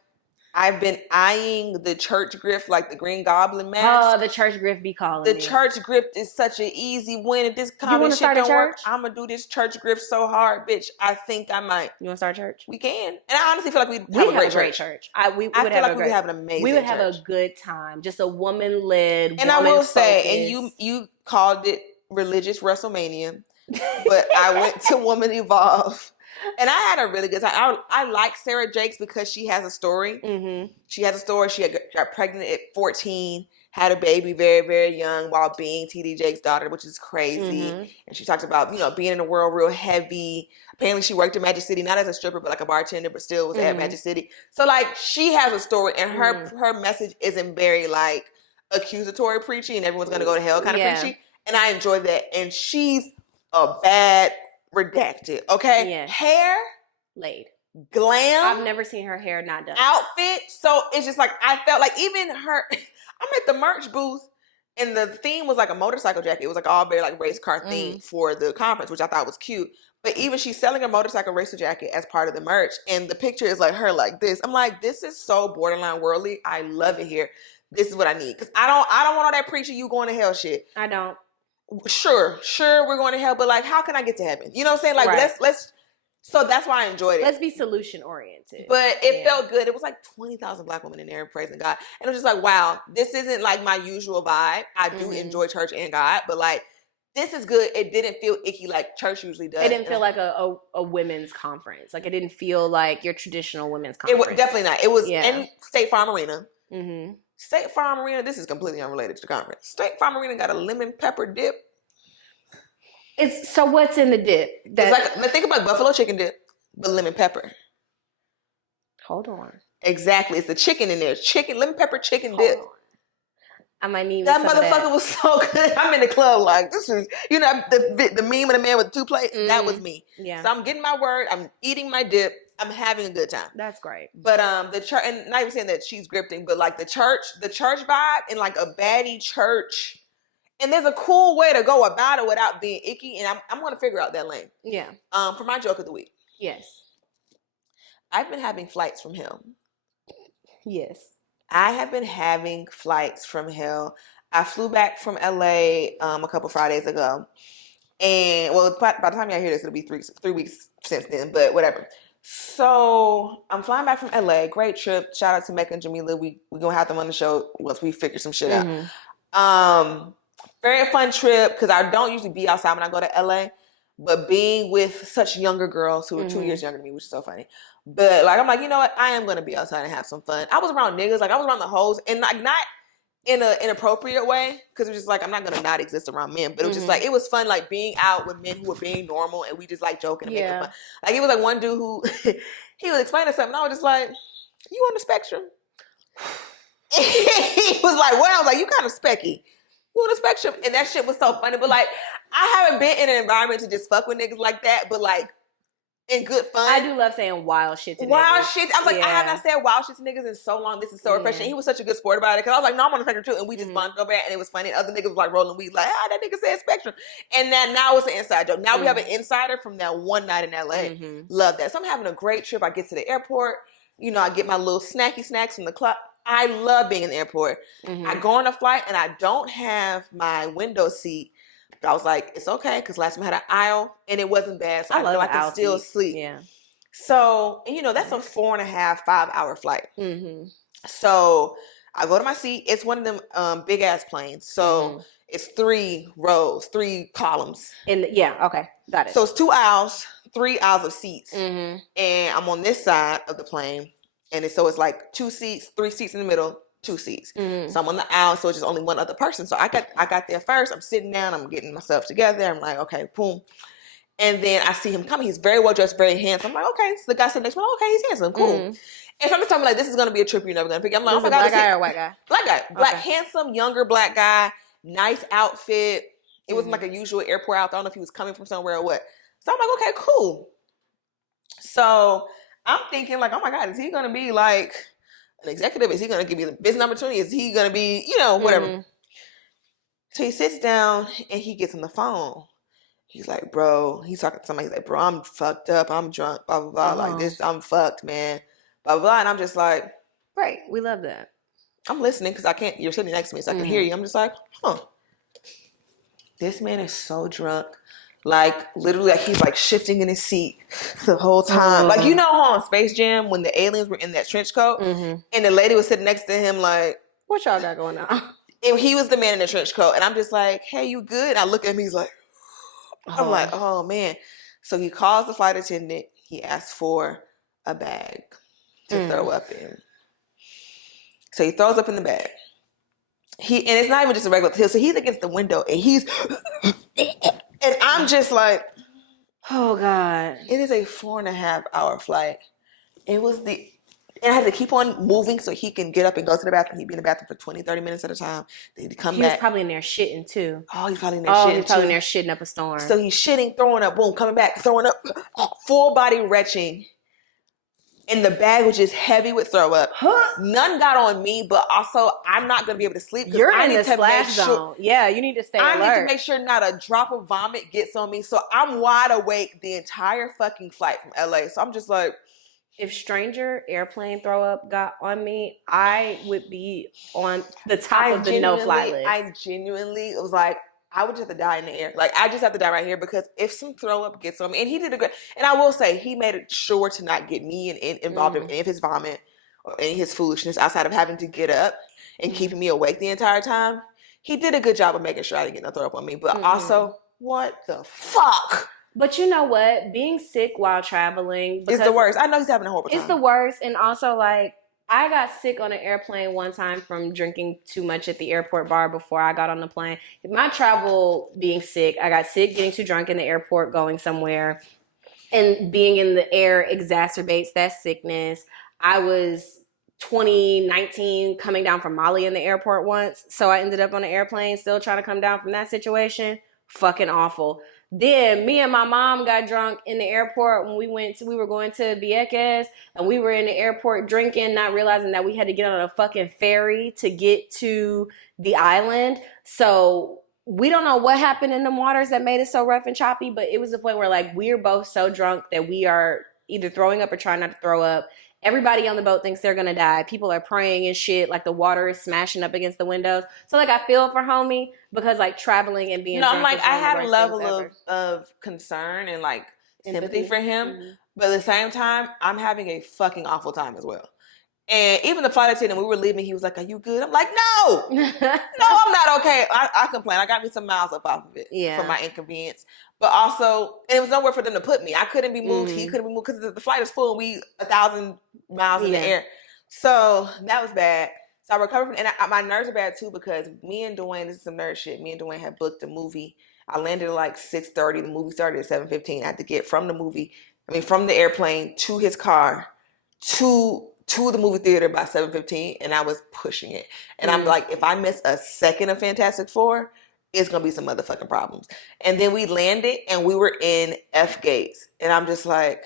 been eyeing the church grift, like the Green Goblin mask. Oh, the church grift be calling The me. church grift is such an easy win. If this You wanna comedy shit start a don't work, church? I'm gonna do this church grift so hard, bitch. I think I might. You want to start a church? We can, and I honestly feel like we'd We have a great church. We I would feel have like we would have an amazing. We would have church. a good time. Just a woman-led, And I will say, and you called it religious WrestleMania, but I went to Woman Evolve, and I had a really good time. I like Sarah Jakes because she has a story. Mm-hmm. She has a story. She got pregnant at 14, had a baby very, very young while being TD Jake's daughter, which is crazy. Mm-hmm. And she talks about, being in the world real heavy. Apparently she worked in Magic City, not as a stripper, but like a bartender, but still was at Magic City. So like she has a story, and her message isn't very like accusatory preachy and everyone's gonna go to hell kind of preachy. And I enjoy that. And she's a bad redacted, okay? Yeah. Hair, Laid. glam. I've never seen her hair not done. Outfit. So it's just like, I felt like even her, I'm at the merch booth and the theme was like a motorcycle jacket. It was like all very like race car theme for the conference, which I thought was cute. But even she's selling a motorcycle racer jacket as part of the merch. And the picture is like her like this. I'm like, this is so borderline worldly. I love it here. This is what I need. Cause I don't want all that preaching you going to hell shit. I don't. Sure, we're going to hell, but like, how can I get to heaven? You know what I'm saying? Like, Right. let's. So that's why I enjoyed it. Let's be solution oriented. But it felt good. It was like 20,000 Black women in there praising God, and it was just like, wow, this isn't like my usual vibe. I do enjoy church and God, but like, this is good. It didn't feel icky like church usually does. It didn't feel like a women's conference. Like it didn't feel like your traditional women's conference. It was definitely not. It was in State Farm Arena. Mm-hmm. State Farm Arena. This is completely unrelated to the conference. State Farm Arena got a lemon pepper dip. So what's in the dip? It's like, think about buffalo chicken dip, but lemon pepper. Hold on. Exactly. It's the chicken in there. Lemon pepper chicken dip. I might need that motherfucker was so good. I'm in the club like, this is, the meme of the man with 2 plates. That was me. Yeah. So I'm getting my word. I'm eating my dip. I'm having a good time. That's great. But the church, and not even saying that she's grifting, but like the church vibe and like a baddie church. And there's a cool way to go about it without being icky. And I'm going to figure out that lane. Yeah. For my joke of the week. Yes. I've been having flights from hell. Yes. I have been having flights from hell. I flew back from LA a couple Fridays ago. And well, by the time y'all hear this, it'll be 3 weeks since then, but whatever. So I'm flying back from LA. Great trip. Shout out to Mecca and Jamila. We're gonna have them on the show once we figure some shit out. Very fun trip because I don't usually be outside when I go to LA. But being with such younger girls who are 2 years younger than me, which is so funny. But like, I'm like, you know what? I am going to be outside and have some fun. I was around niggas. Like I was around the hoes and like not in an inappropriate way. Cause it was just like, I'm not going to not exist around men, but it was just like, it was fun. Like being out with men who were being normal and we just like joking and making fun. Like it was like one dude who, he was explaining something. I was just like, you on the spectrum? He was like, what? I was like, you kind of specky. On the spectrum, and that shit was so funny. But like, I haven't been in an environment to just fuck with niggas like that, but like in good fun. I do love saying wild shit to niggas. Wild shit. I was like, I have not said wild shit to niggas in so long. This is so refreshing. He was such a good sport about it because I was like, no, I'm on the spectrum too, and we just bonded over it, and it was funny. And other niggas was like rolling weed, like, that nigga said spectrum, and now it's an inside joke. Now we have an insider from that one night in LA. Love that. So I'm having a great trip. I get to the airport. I get my little snacky snacks from the club. I love being in the airport. I go on a flight and I don't have my window seat. But I was like, it's okay because last time I had an aisle and it wasn't bad. So I know I can still sleep. Yeah. So, that's a 4.5, 5 hour flight. So I go to my seat. It's one of them big ass planes. So it's 3 rows, 3 columns. Okay. Got it. So it's 2 aisles, 3 aisles of seats. And I'm on this side of the plane. And it's like 2 seats, 3 seats in the middle, 2 seats. So I'm on the aisle, so it's just only one other person. So I got there first. I'm sitting down. I'm getting myself together. I'm like, okay, boom. And then I see him coming. He's very well dressed, very handsome. I'm like, okay. So the guy sitting next to me, okay, he's handsome, cool. And somebody's telling me like, this is gonna be a trip you're never gonna pick. I'm like, oh my god, black guy or white guy? Black guy, black, handsome, younger black guy, nice outfit. It wasn't like a usual airport outfit. I don't know if he was coming from somewhere or what. So I'm like, okay, cool. So I'm thinking like, oh my god, is he gonna be like an executive? Is he gonna give me the business opportunity? Is he gonna be, whatever? So he sits down and he gets on the phone. He's like, bro, he's talking to somebody. He's like, bro, I'm fucked up. I'm drunk, blah, blah, blah. Like this, I'm fucked, man. Blah, blah, blah. And I'm just like, Right. We love that. I'm listening because I can't, you're sitting next to me so I can hear you. I'm just like, huh. This man is so drunk. Like, literally, like, he's like shifting in his seat the whole time. Like, you know how on Space Jam when the aliens were in that trench coat and the lady was sitting next to him, like, what y'all got going on? And he was the man in the trench coat. And I'm just like, hey, you good? And I look at him, he's like, I'm like, oh, man. So he calls the flight attendant. He asks for a bag to throw up in. So he throws up in the bag. And it's not even just a regular pill. So he's against the window and he's, and I'm just like, oh God. It is a 4.5-hour flight. And I had to keep on moving so he can get up and go to the bathroom. He'd be in the bathroom for 20, 30 minutes at a time. Then he'd come back. He was probably in there shitting too. Oh, he's probably in there shitting too. He's probably in there shitting up a storm. So he's shitting, throwing up, boom, coming back, throwing up, full body retching. And the bag was just heavy with throw up. None got on me, but also I'm not going to be able to sleep. You're in the splash zone. Yeah, you need to stay alert. I need to make sure not a drop of vomit gets on me. So I'm wide awake the entire fucking flight from LA. So I'm just like, if stranger airplane throw up got on me, I would be on the top of the no-fly list. I genuinely was like, I would just have to die in the air. Like, I just have to die right here because if some throw up gets on me, and he did a good, and I will say, he made it sure to not get me involved in any of his vomit or any of his foolishness outside of having to get up and keeping me awake the entire time. He did a good job of making sure I didn't get no throw up on me. But also, what the fuck? But you know what? Being sick while traveling is the worst. I know he's having a horrible time. It's the worst. And also, like, I got sick on an airplane one time from drinking too much at the airport bar before I got on the plane. My travel being sick, I got sick getting too drunk in the airport going somewhere. And being in the air exacerbates that sickness. I was 2019 coming down from Mali in the airport once. So I ended up on an airplane still trying to come down from that situation. Fucking awful. Then me and my mom got drunk in the airport when we were going to Vieques, and we were in the airport drinking, not realizing that we had to get on a fucking ferry to get to the island. So we don't know what happened in the waters that made it so rough and choppy, but it was the point where like we're both so drunk that we are either throwing up or trying not to throw up. Everybody on the boat thinks they're gonna die. People are praying and shit. Like the water is smashing up against the windows. So like I feel for homie because like traveling and being. I'm like I had a level of concern and like sympathy for him, but at the same time I'm having a fucking awful time as well. And even the flight attendant, we were leaving, he was like, "Are you good?" I'm like, "No, no, I'm not okay." I complained. I got me some miles up off of it for my inconvenience. But also, and it was nowhere for them to put me. I couldn't be moved. He couldn't be moved because the flight is full. We 1,000 miles in the air. So that was bad. So I recovered from, and my nerves are bad too because me and Dwayne, this is some nerd shit. Me and Dwayne had booked a movie. I landed at like 6:30. The movie started at 7:15. I had to get from the airplane to his car to the movie theater by 7:15, and I was pushing it. And I'm like, if I miss a second of Fantastic Four, it's gonna be some motherfucking problems. And then we landed, and we were in F gates, and I'm just like,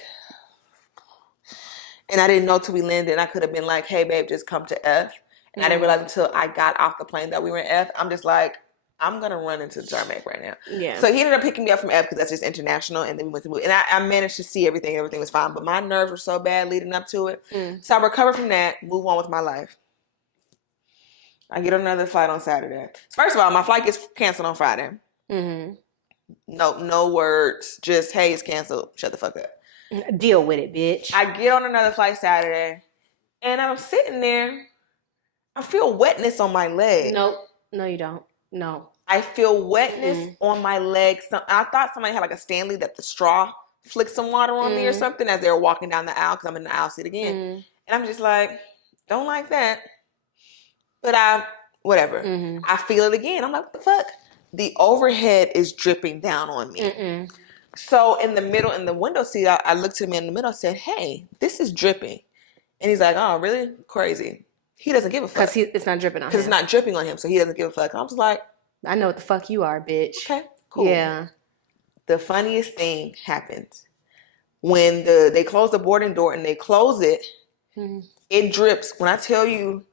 and I didn't know till we landed. And I could have been like, "Hey, babe, just come to F." And I didn't realize until I got off the plane that we were in F. I'm just like, I'm gonna run into the tarmac right now. Yeah. So he ended up picking me up from F because that's just international, and then we went to movie. And I managed to see everything. Everything was fine, but my nerves were so bad leading up to it. So I recovered from that. Move on with my life. I get on another flight on Saturday. First of all, my flight gets canceled on Friday. No words. Just, hey, it's canceled. Shut the fuck up. Deal with it, bitch. I get on another flight Saturday, and I'm sitting there. I feel wetness on my leg. Nope. No, you don't. No. I feel wetness on my legs. I thought somebody had like a Stanley that the straw flicked some water on me or something as they were walking down the aisle because I'm in the aisle seat again. And I'm just like, don't like that. But whatever. I feel it again. I'm like, what the fuck? The overhead is dripping down on me. So in the window seat, I looked to him in the middle and said, "Hey, this is dripping." And he's like, "Oh, really? Crazy." He doesn't give a fuck. Because it's not dripping on him. Because it's not dripping on him, so he doesn't give a fuck. I was like, I know what the fuck you are, bitch. Okay, cool. Yeah. The funniest thing happens. When they close the boarding door and they close it, it drips. When I tell you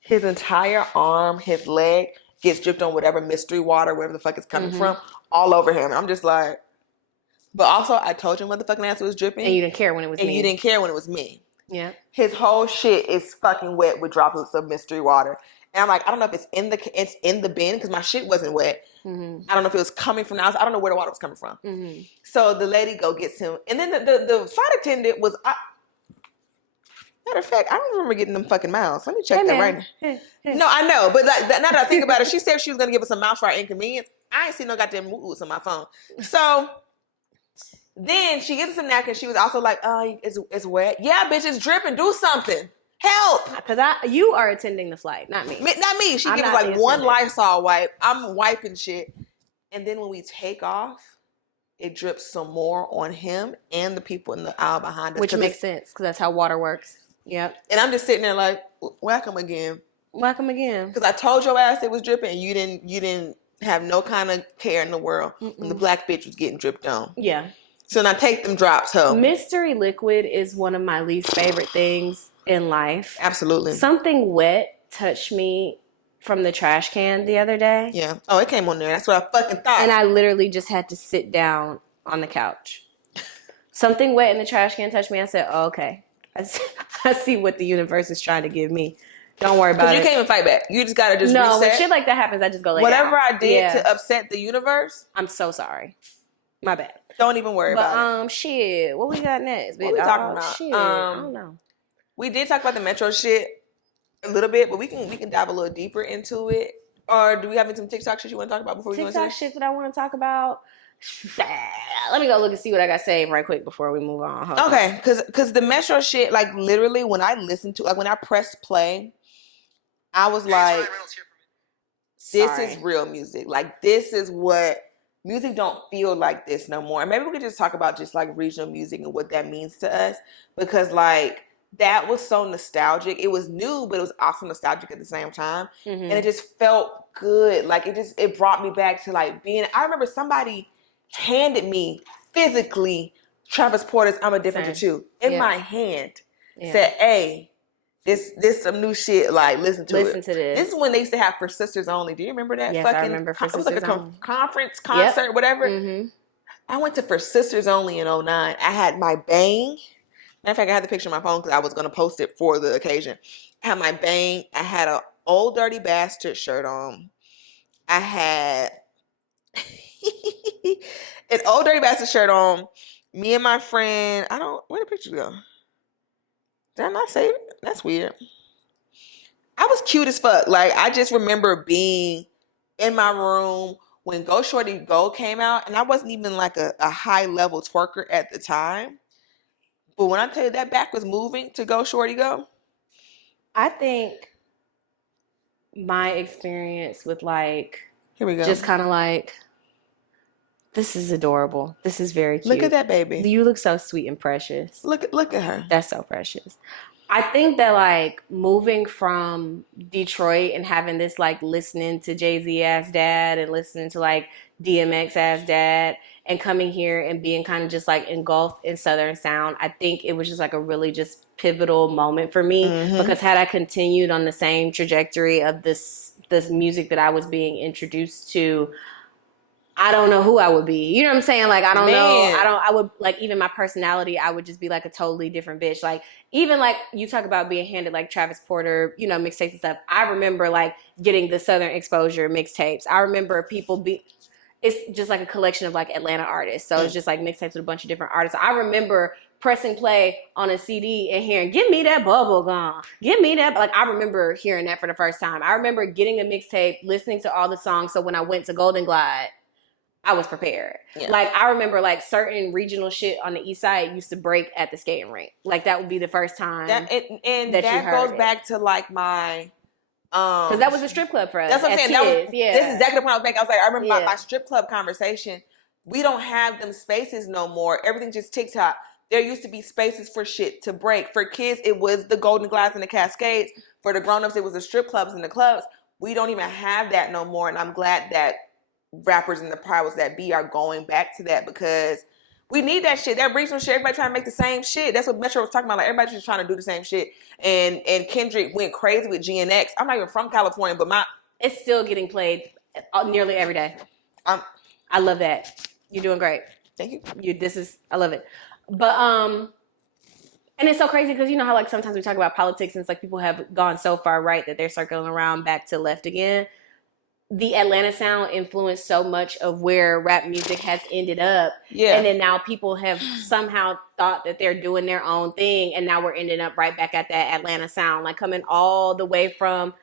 his entire arm, his leg gets dripped on whatever mystery water, wherever the fuck it's coming from, all over him. And I'm just like, But also, I told you motherfucking ass was dripping. And you didn't care when it was and me. you didn't care when it was me. Yeah. His whole shit is fucking wet with droplets of mystery water. And I'm like, I don't know if it's in the bin because my shit wasn't wet. Mm-hmm. I don't know if it was coming from the outside. I don't know where the water was coming from. Mm-hmm. So the lady go gets him. And then the flight attendant was... matter of fact, I don't remember getting them fucking mouths. Let me check that right now. No, I know. But like, now that I think about it, she said she was going to give us a mouth for our inconvenience. I ain't seen no goddamn moves on my phone. So... then she gives us some napkins. She was also like, "Oh, it's wet. Yeah, bitch, it's dripping. Do something. Help." Because you are attending the flight, not me. Not me. She I'm gives us not like the one attendant. Lysol wipe. I'm wiping shit. And then when we take off, it drips some more on him and the people in the aisle behind us. Which makes sense because that's how water works. Yep. And I'm just sitting there like, whack him again. Whack him again. Because I told your ass it was dripping and you didn't have no kind of care in the world when the black bitch was getting dripped on. Yeah. So now take them drops, ho. Mystery liquid is one of my least favorite things in life. Absolutely. Something wet touched me from the trash can the other day. Yeah. Oh, it came on there. That's what I fucking thought. And I literally just had to sit down on the couch. Something wet in the trash can touched me. I said, oh, okay. I see what the universe is trying to give me. Don't worry about it. Because you can't even fight back. You just gotta just no, reset. when shit like that happens, I just go lay Whatever down. I did to upset the universe, I'm so sorry. My bad. don't even worry about it. Shit. What we got next? What we talking about? Shit. I don't know. We did talk about the Metro shit a little bit, but we can dive a little deeper into it. Or do we have some TikTok shit you want to talk about before we go into TikTok this? shit that I want to talk about. Let me go look and see what I got saved right quick before we move on. Hold Okay, on. because the Metro shit, like literally when I listened to, like when I pressed play, I was like, this is real music. Like this is what music don't feel like this no more. And maybe we could just talk about just like regional music and what that means to us, because like that was so nostalgic. It was new, but it was also nostalgic at the same time. Mm-hmm. And it just felt good. Like it brought me back to like being, I remember somebody handed me physically Travis Porter's I'm a Different for Two in my hand. Said, hey, this some new shit, like listen to to this. This is when they used to have For Sisters Only. Do you remember that? Yes, fucking, I remember For it was Sisters like a Only. conference, concert, whatever. Mm-hmm. I went to For Sisters Only in 09. I had my bang. Matter of fact, I had the picture on my phone because I was going to post it for the occasion. I had my bang. I had an Old Dirty Bastard shirt on. I had an Old Dirty Bastard shirt on. Me and my friend, where the pictures go? Did I not save it? That's weird. I was cute as fuck. Like, I just remember being in my room when Go Shorty Go came out, and I wasn't even like a high level twerker at the time. But when I tell you that back was moving to Go Shorty Go. I think my experience with like, here we go. just kind of like, this is adorable. This is very cute. Look at that baby. You look so sweet and precious. Look at her. That's so precious. I think that like moving from Detroit and having this like listening to Jay-Z ass dad and listening to like DMX ass dad and coming here and being kind of just like engulfed in Southern sound, I think it was just like a really just pivotal moment for me, because had I continued on the same trajectory of this music that I was being introduced to, I don't know who I would be. You know what I'm saying? Like, I don't know. I would, like, even my personality, I would just be like a totally different bitch. Like, even like you talk about being handed like Travis Porter, you know, mixtapes and stuff. I remember like getting the Southern Exposure mixtapes. I remember it's just like a collection of like Atlanta artists. So it's just like mixtapes with a bunch of different artists. I remember pressing play on a CD and hearing, give me that bubble gum. Give me that. Like, I remember hearing that for the first time. I remember getting a mixtape, listening to all the songs. So when I went to Golden Glide, I was prepared. Yeah. Like, I remember like certain regional shit on the east side used to break at the skating rink. Like, that would be the first time that goes back to like my because that was a strip club for us. That's what I'm saying. Kids. This is exactly the point I was making. I was like, I remember my strip club conversation. We don't have them spaces no more. Everything's just TikTok. There used to be spaces for shit to break. For kids, it was the Golden Glides and the Cascades. For the grown-ups, it was the strip clubs and the clubs. We don't even have that no more. And I'm glad that rappers and the powers that be are going back to that, because we need that shit. That regional shit, everybody trying to make the same shit. That's what Metro was talking about. Like, everybody's just trying to do the same shit. And Kendrick went crazy with GNX. I'm not even from California, but it's still getting played nearly every day. I love that. You're doing great. Thank you. I love it. But and it's so crazy because you know how like sometimes we talk about politics and it's like people have gone so far right that they're circling around back to left again. The Atlanta sound influenced so much of where rap music has ended up. Yeah. And then now people have somehow thought that they're doing their own thing. And now we're ending up right back at that Atlanta sound, like coming all the way from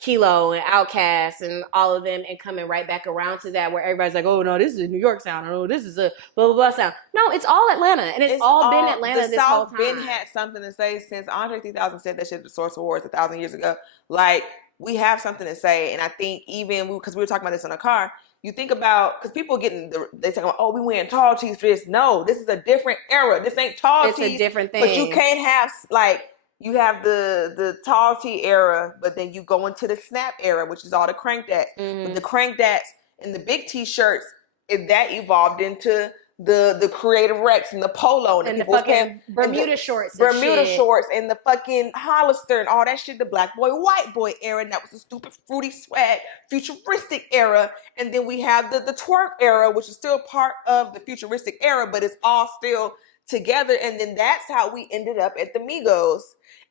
Kilo and Outkast and all of them and coming right back around to that where everybody's like, oh no, this is a New York sound. Oh, this is a blah, blah, blah sound. No, it's all Atlanta. And it's all been Atlanta the this South whole time. been had something to say since Andre 3000 said that shit at the Source Awards 1,000 years ago. Like, we have something to say. And I think even, because we were talking about this in the car, you think about, because people they talk about, oh, we wearing tall tees for this. No, this is a different era. This ain't tall tees. It's a different thing. But you can't have, like, you have the tall tee era, but then you go into the snap era, which is all the crank dats. Mm-hmm. But the crank dats and the big t-shirts, that evolved into the creative Rex and the polo and the fucking Bermuda shorts. Bermuda shorts and the fucking Hollister and all that shit, the black boy, white boy era, and that was the stupid fruity swag, futuristic era. And then we have the twerk era, which is still part of the futuristic era, but it's all still together. And then that's how we ended up at the Migos.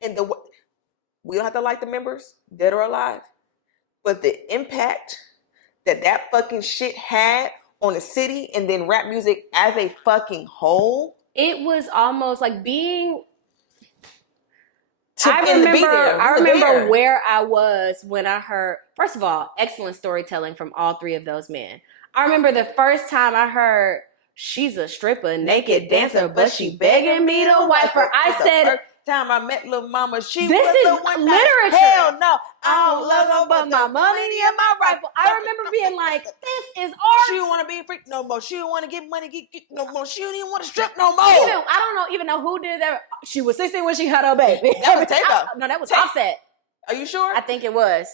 And we don't have to like the members, dead or alive, but the impact that fucking shit had on the city and then rap music as a fucking whole. It was almost like being. I remember where I was when I heard. First of all, excellent storytelling from all three of those men. I remember the first time I heard "She's a stripper, naked dancer, but she begging me to wipe her." I said. Time I met Lil Mama, this is literature. Hell no, I don't love her but my money and my rifle. I remember being like, this is art. She don't want to be a freak no more. She don't want to get money get no more. She don't even want to strip no more. I don't even know who did that. She was 16 when she had her baby. That was Taylor. No, that was Offset. Are you sure? I think it was.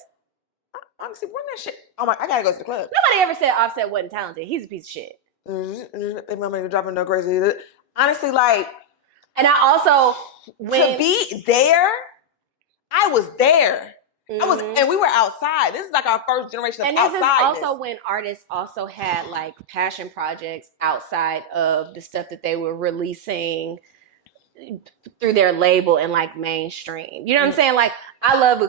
Honestly, run that shit. Oh my, I gotta go to the club. Nobody ever said Offset wasn't talented. He's a piece of shit. They mama ain't dropping no crazy. Honestly, like. And I also to be there, I was there. Mm-hmm. And we were outside. This is like our first generation of outside. And this is also when artists also had like passion projects outside of the stuff that they were releasing through their label and like mainstream. You know what I'm saying? Like I love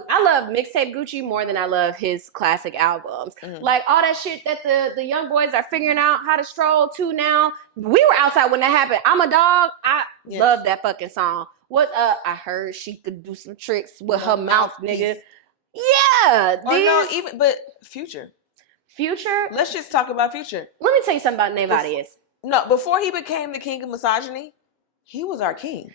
mixtape Gucci more than I love his classic albums. Mm-hmm. Like all that shit that the young boys are figuring out how to stroll to now. We were outside when that happened. I'm a dog. I love that fucking song. What I heard she could do some tricks with her mouth, nigga. Yeah. But Future. Let's just talk about Future. Let me tell you something about Nevadius. No, before he became the king of misogyny, he was our king.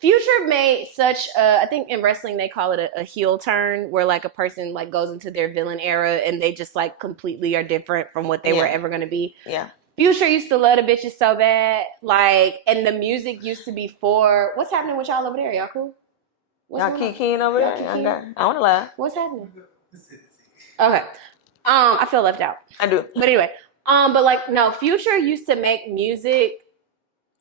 Future made such I think in wrestling they call it a heel turn where like a person like goes into their villain era and they just like completely are different from what they were ever going to be. Yeah. Future used to love the bitches so bad. Like, and the music used to be for what's happening with y'all over there? Y'all cool? Y'all kicking over there? I want to laugh. What's happening? Okay. I feel left out. I do. But anyway, but like no, Future used to make music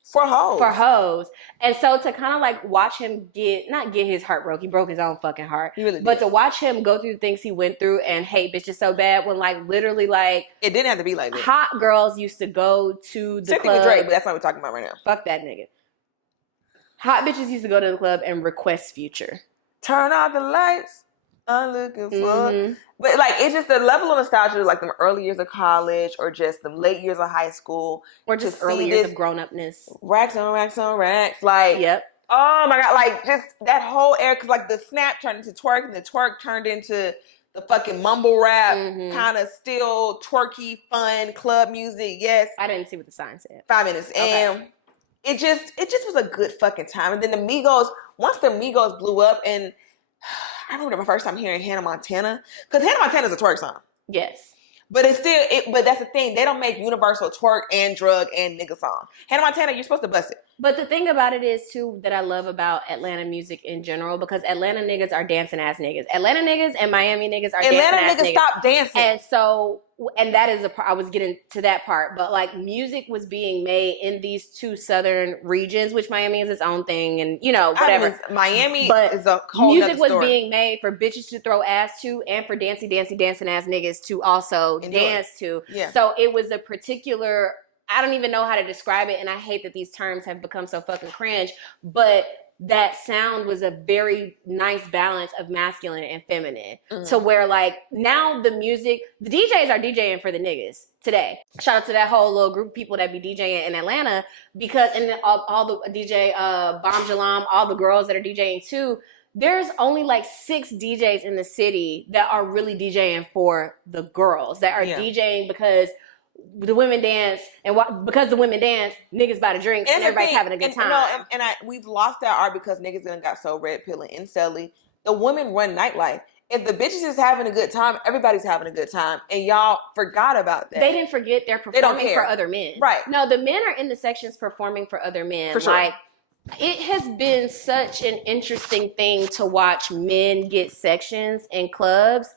for hoes. And so to kind of like watch him not get his heart broke. He broke his own fucking heart. He really did. But to watch him go through the things he went through and hate bitches so bad when like literally like it didn't have to be like that. Hot girls used to go to the club. With Drake, but that's not what we're talking about right now. Fuck that nigga. Hot bitches used to go to the club and request Future. Turn off the lights. I'm looking for. But like it's just the level of nostalgia, like them early years of college, or just them late years of high school, or just early years of grown upness. Racks on racks on racks, like oh my god, like just that whole era. Because like the snap turned into twerk, and the twerk turned into the fucking mumble rap, kind of still twerky, fun club music. Yes, I didn't see what the sign said. 5 minutes, and it just was a good fucking time. And then the Migos, once the Migos blew up, and I remember my first time hearing Hannah Montana, because Hannah Montana is a twerk song. Yes. But it's still, but that's the thing. They don't make universal twerk and drug and nigga song. Hannah Montana, you're supposed to bust it. But the thing about it is, too, that I love about Atlanta music in general, because Atlanta niggas are dancing ass niggas. Atlanta niggas and Miami niggas are dancing ass niggas. Atlanta niggas stop dancing. And so, and that is I was getting to that part, but like music was being made in these two southern regions, which Miami is its own thing, and you know, whatever. Miami but is a whole music was story. being made for bitches to throw ass to and for dancing ass niggas to also dance to. Yeah. So it was a particular I don't even know how to describe it, and I hate that these terms have become so fucking cringe, but that sound was a very nice balance of masculine and feminine to where like now the music, the DJs are DJing for the niggas today. Shout out to that whole little group of people that be DJing in Atlanta because, and then all the DJ Bomb Jalam, all the girls that are DJing too, there's only like 6 DJs in the city that are really DJing for the girls, that are DJing because the women dance, and because the women dance, niggas buy the drinks and everybody's having a good time. We've lost that art because niggas done got so red pill and incelly. The women run nightlife. If the bitches is having a good time, everybody's having a good time, and y'all forgot about that. They didn't forget they're performing for other men. Right. No, the men are in the sections performing for other men. For sure. Like, it has been such an interesting thing to watch men get sections in clubs.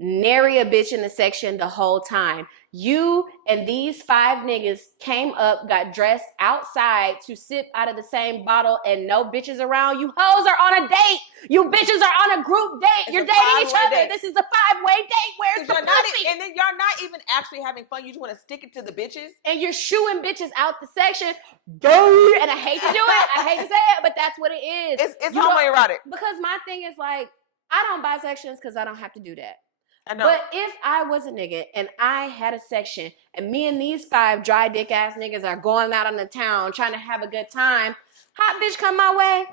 Nary a bitch in the section the whole time. You and these 5 niggas came up, got dressed outside to sip out of the same bottle, and no bitches around. You hoes are on a date. You bitches are on a group date. You're dating each other. This is a 5-way date. Where's the pussy? And then y'all not even actually having fun. You just want to stick it to the bitches. And you're shooing bitches out the section. And I hate to do it. I hate to say it, but that's what it is. It's homoerotic. Because my thing is like, I don't buy sections because I don't have to do that. I know. But if I was a nigga and I had a section and me and these 5 dry dick ass niggas are going out on the town trying to have a good time, hot bitch come my way.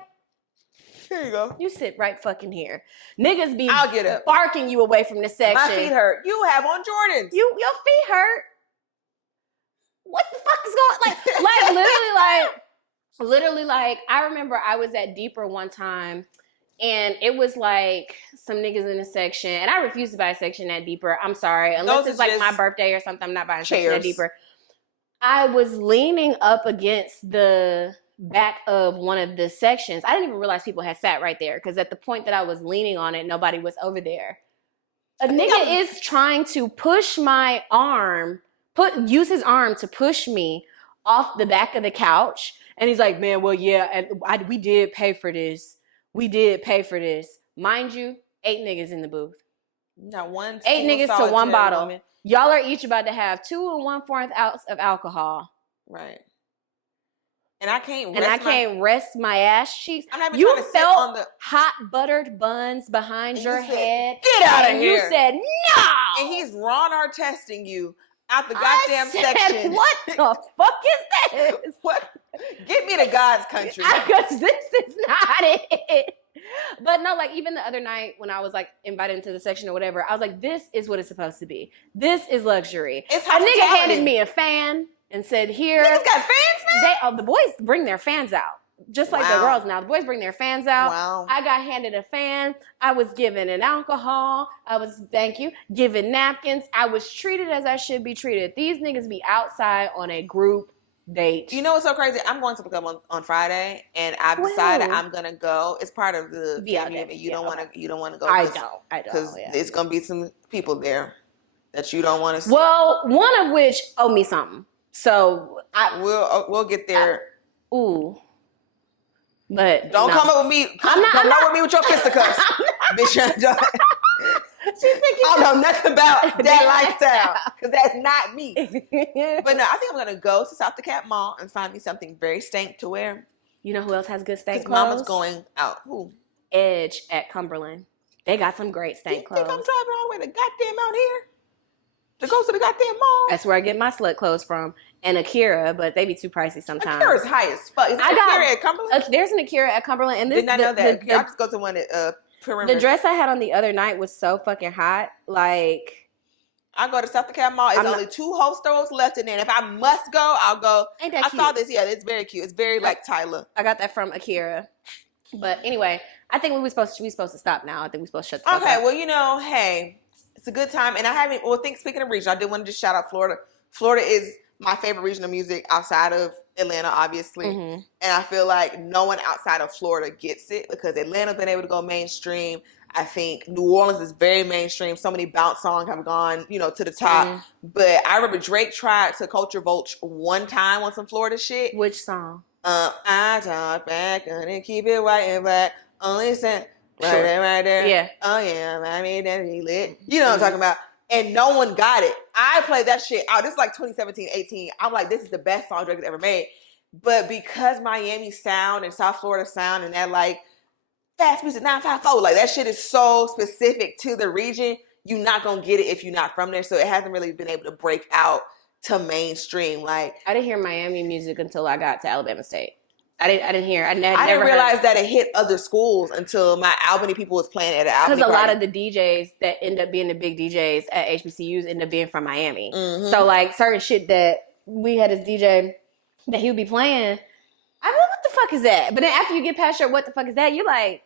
Here you go. You sit right fucking here. Niggas be I'll get up. barking you away from the section. My feet hurt. You have on Jordans. Your feet hurt. What the fuck is going literally like I remember I was at Deeper one time. And it was like some niggas in a section, and I refuse to buy a section at Deeper. I'm sorry, unless it's like my birthday or something. I'm not buying a section at Deeper. I was leaning up against the back of one of the sections. I didn't even realize people had sat right there because at the point that I was leaning on it, nobody was over there. A nigga is trying to push my arm, use his arm to push me off the back of the couch, and he's like, "Man, well, yeah, and we did pay for this." We did pay for this. Mind you, 8 niggas in the booth. Not one. 8 niggas to 1 bottle. Woman. Y'all are each about to have 2 1/4 ounce of alcohol. Right. And I can't rest my ass cheeks. I'm not even you trying to sit felt on the hot buttered buns behind your head. Get out of and here. You said no. And he's Ron testing you out the goddamn section. What the fuck is this? What? Get me to God's country. Because this is not it. But no, like even the other night when I was like invited into the section or whatever, I was like, this is what it's supposed to be. This is luxury. It's a nigga handed me a fan and said, here. Niggas got fans now? The boys bring their fans out. Just like the girls now. The boys bring their fans out. Wow. I got handed a fan. I was given an alcohol. I was, given napkins. I was treated as I should be treated. These niggas be outside on a group date. You know what's so crazy? I'm going to the club on Friday, and I've decided I'm gonna go. It's part of the family. You don't want to go. I don't. Because it's gonna be some people there that you don't want to see. Well, one of which owe me something. So we'll get there. Ooh. But don't come up with me. Come with me with your fisticuffs, bitch. I don't know nothing about that lifestyle because that's not me. But no, I think I'm gonna go to South DeKalb Mall and find me something very stank to wear. You know who else has good stank clothes? Mama's going out. Who? Edge at Cumberland. They got some great stank clothes. You think I'm driving all the way to goddamn out here to go to the goddamn mall? That's where I get my slut clothes from. And Akira, but they be too pricey sometimes. Akira's high as fuck. Is there Akira at Cumberland? There's an Akira at Cumberland. And this, did not know that. I just go to one at Perimeter. The dress I had on the other night was so fucking hot. Like, I go to South DeKalb Mall. It's only 2 whole stores left in there. And if I must go, I'll go. Ain't that cute? I saw this. Yeah, it's very cute. It's very like Tyler. I got that from Akira. But anyway, I think we supposed to stop now. I think we're supposed to shut the fuck up. Okay, well, hey, it's a good time. And I haven't, speaking of region, I did want to just shout out Florida. Florida is my favorite region of music outside of Atlanta, obviously. Mm-hmm. And I feel like no one outside of Florida gets it because Atlanta's been able to go mainstream. I think New Orleans is very mainstream. So many bounce songs have gone, to the top. Mm. But I remember Drake tried to Culture Vulture one time on some Florida shit. Which song? I talk back and keep it white and black. Only sent right there. Yeah. Oh yeah, I mean that be lit. You know what I'm talking about. and no one got it. I played that shit out. This is like 2017, 18. I'm like, this is the best song Drake has ever made. But because Miami sound and South Florida sound and that like fast music 954, like that shit is so specific to the region, you're not gonna get it if you're not from there. So it hasn't really been able to break out to mainstream. Like I didn't hear Miami music until I got to Alabama State. I didn't hear. I didn't never realize that it hit other schools until my Albany people was playing at an Albany because a lot party. of the DJs that end up being the big DJs at HBCUs end up being from Miami. Mhm. So like certain shit that we had this DJ that he would be playing, I mean, what the fuck is that? But then after you get past your what the fuck is that, you're like,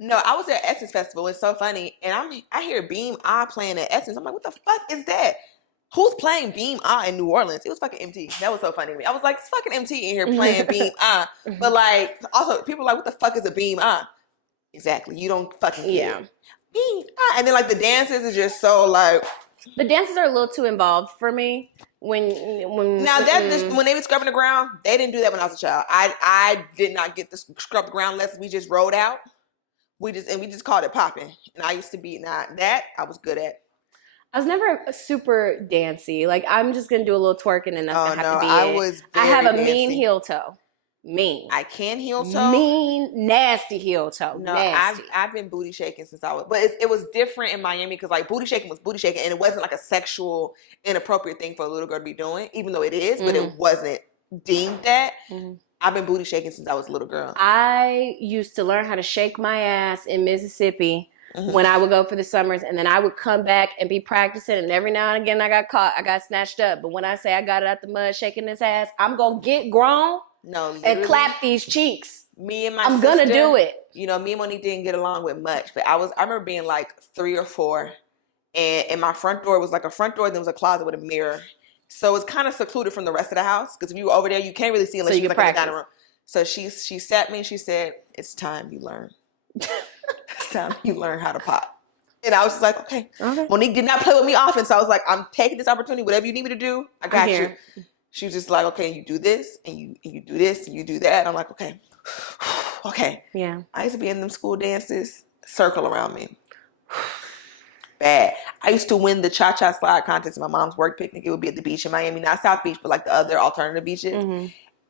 no, I was at Essence Festival. It's so funny, and I hear Beam Ah playing at Essence. I'm like, what the fuck is that? Who's playing Beam Ah in New Orleans? It was fucking MT. That was so funny to me. I was like, it's fucking MT in here playing Beam Ah. But like, also people are like, what the fuck is a Beam Ah? Exactly. You don't fucking get it. Beam Ah. And then like the dances is just so like. the dances are a little too involved for me. When Now that when they were scrubbing the ground, they didn't do that when I was a child. I did not get the scrub the ground lessons. We just rolled out. We just called it popping. And I used to be that I was good at. I was never super dancey. Like I'm just gonna do a little twerking and that's gonna have to be I it. was I have a very mean dancey. heel toe. Mean. I can heel toe. Mean, nasty heel toe. No, nasty. I've been booty shaking since I was, but it was different in Miami because like booty shaking was booty shaking, and it wasn't like a sexual inappropriate thing for a little girl to be doing, even though it is, but it wasn't deemed that. I've been booty shaking since I was a little girl. I used to learn how to shake my ass in Mississippi when I would go for the summers, and then I would come back and be practicing, and every now and again I got caught, I got snatched up. But when I say I got it out the mud shaking this ass, I'm gonna get grown and clap these cheeks. Me and my I'm sister, gonna do it. You know, me and Monique didn't get along with much, but I remember being like 3 or 4, and my front door was like a front door, then was a closet with a mirror. So it's kind of secluded from the rest of the house because if you were over there, you can't really see unless you like in the dining room. So she sat me and she said, "It's time you learn. It's time you learn how to pop." And I was just like, okay. Monique did not play with me often, so I was like, I'm taking this opportunity. Whatever you need me to do, I got you. She was just like, okay, you do this and you do this and you do that. And I'm like, okay, okay. Yeah. I used to be in them school dances, circle around me. Bad. I used to win the cha-cha slide contest at my mom's work picnic. It would be at the beach in Miami, not South Beach, but like the other alternative beaches.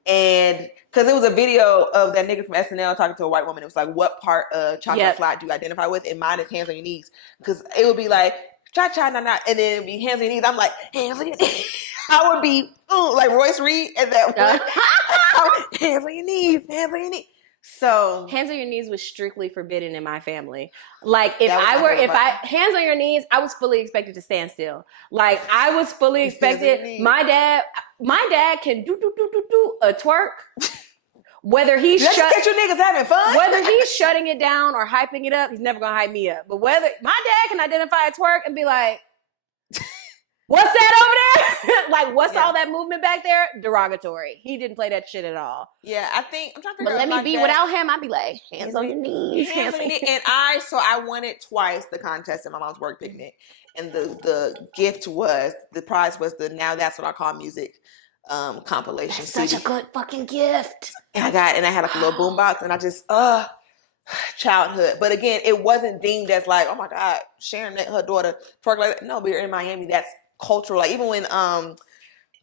And because it was a video of that nigga from SNL talking to a white woman, it was like, what part of cha-cha slide do you identify with? And mine is hands on your knees. Because it would be like, cha-cha, nah, nah, and then it'd be hands on your knees. I'm like, hands on your knees. I would be like Royce Reed at that one. Hands on your knees, hands on your knees. So hands on your knees was strictly forbidden in my family. Like if hands on your knees, I was fully expected to stand still. Like I was fully expected. My dad can do a twerk. Whether he's catch you niggas having fun. Whether he's shutting it down or hyping it up, he's never gonna hype me up. But whether my dad can identify a twerk and be like, what's that over there? Like, what's all that movement back there? Derogatory. He didn't play that shit at all. Yeah, I think I'm trying to figure out. But let me be without him. I'd be like, hands on your knees, hands on your knees. And I won it twice, the contest at my mom's work picnic. And the prize was the Now That's What I Call Music compilation. That's such a good fucking gift. And I had like a little boombox, and I just childhood. But again, it wasn't deemed as like, oh my God, Sharon let her daughter twerk like that. No, but in Miami, that's cultural. Like even when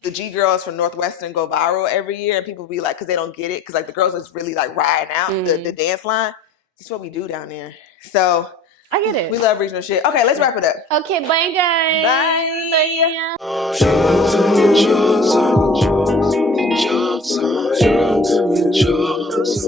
the G girls from Northwestern go viral every year, and people be like, because they don't get it, because like the girls is really like riding out the dance line. This is what we do down there. So I get it. We love regional shit. Okay, let's wrap it up. Okay, bye guys. Bye. Drugs.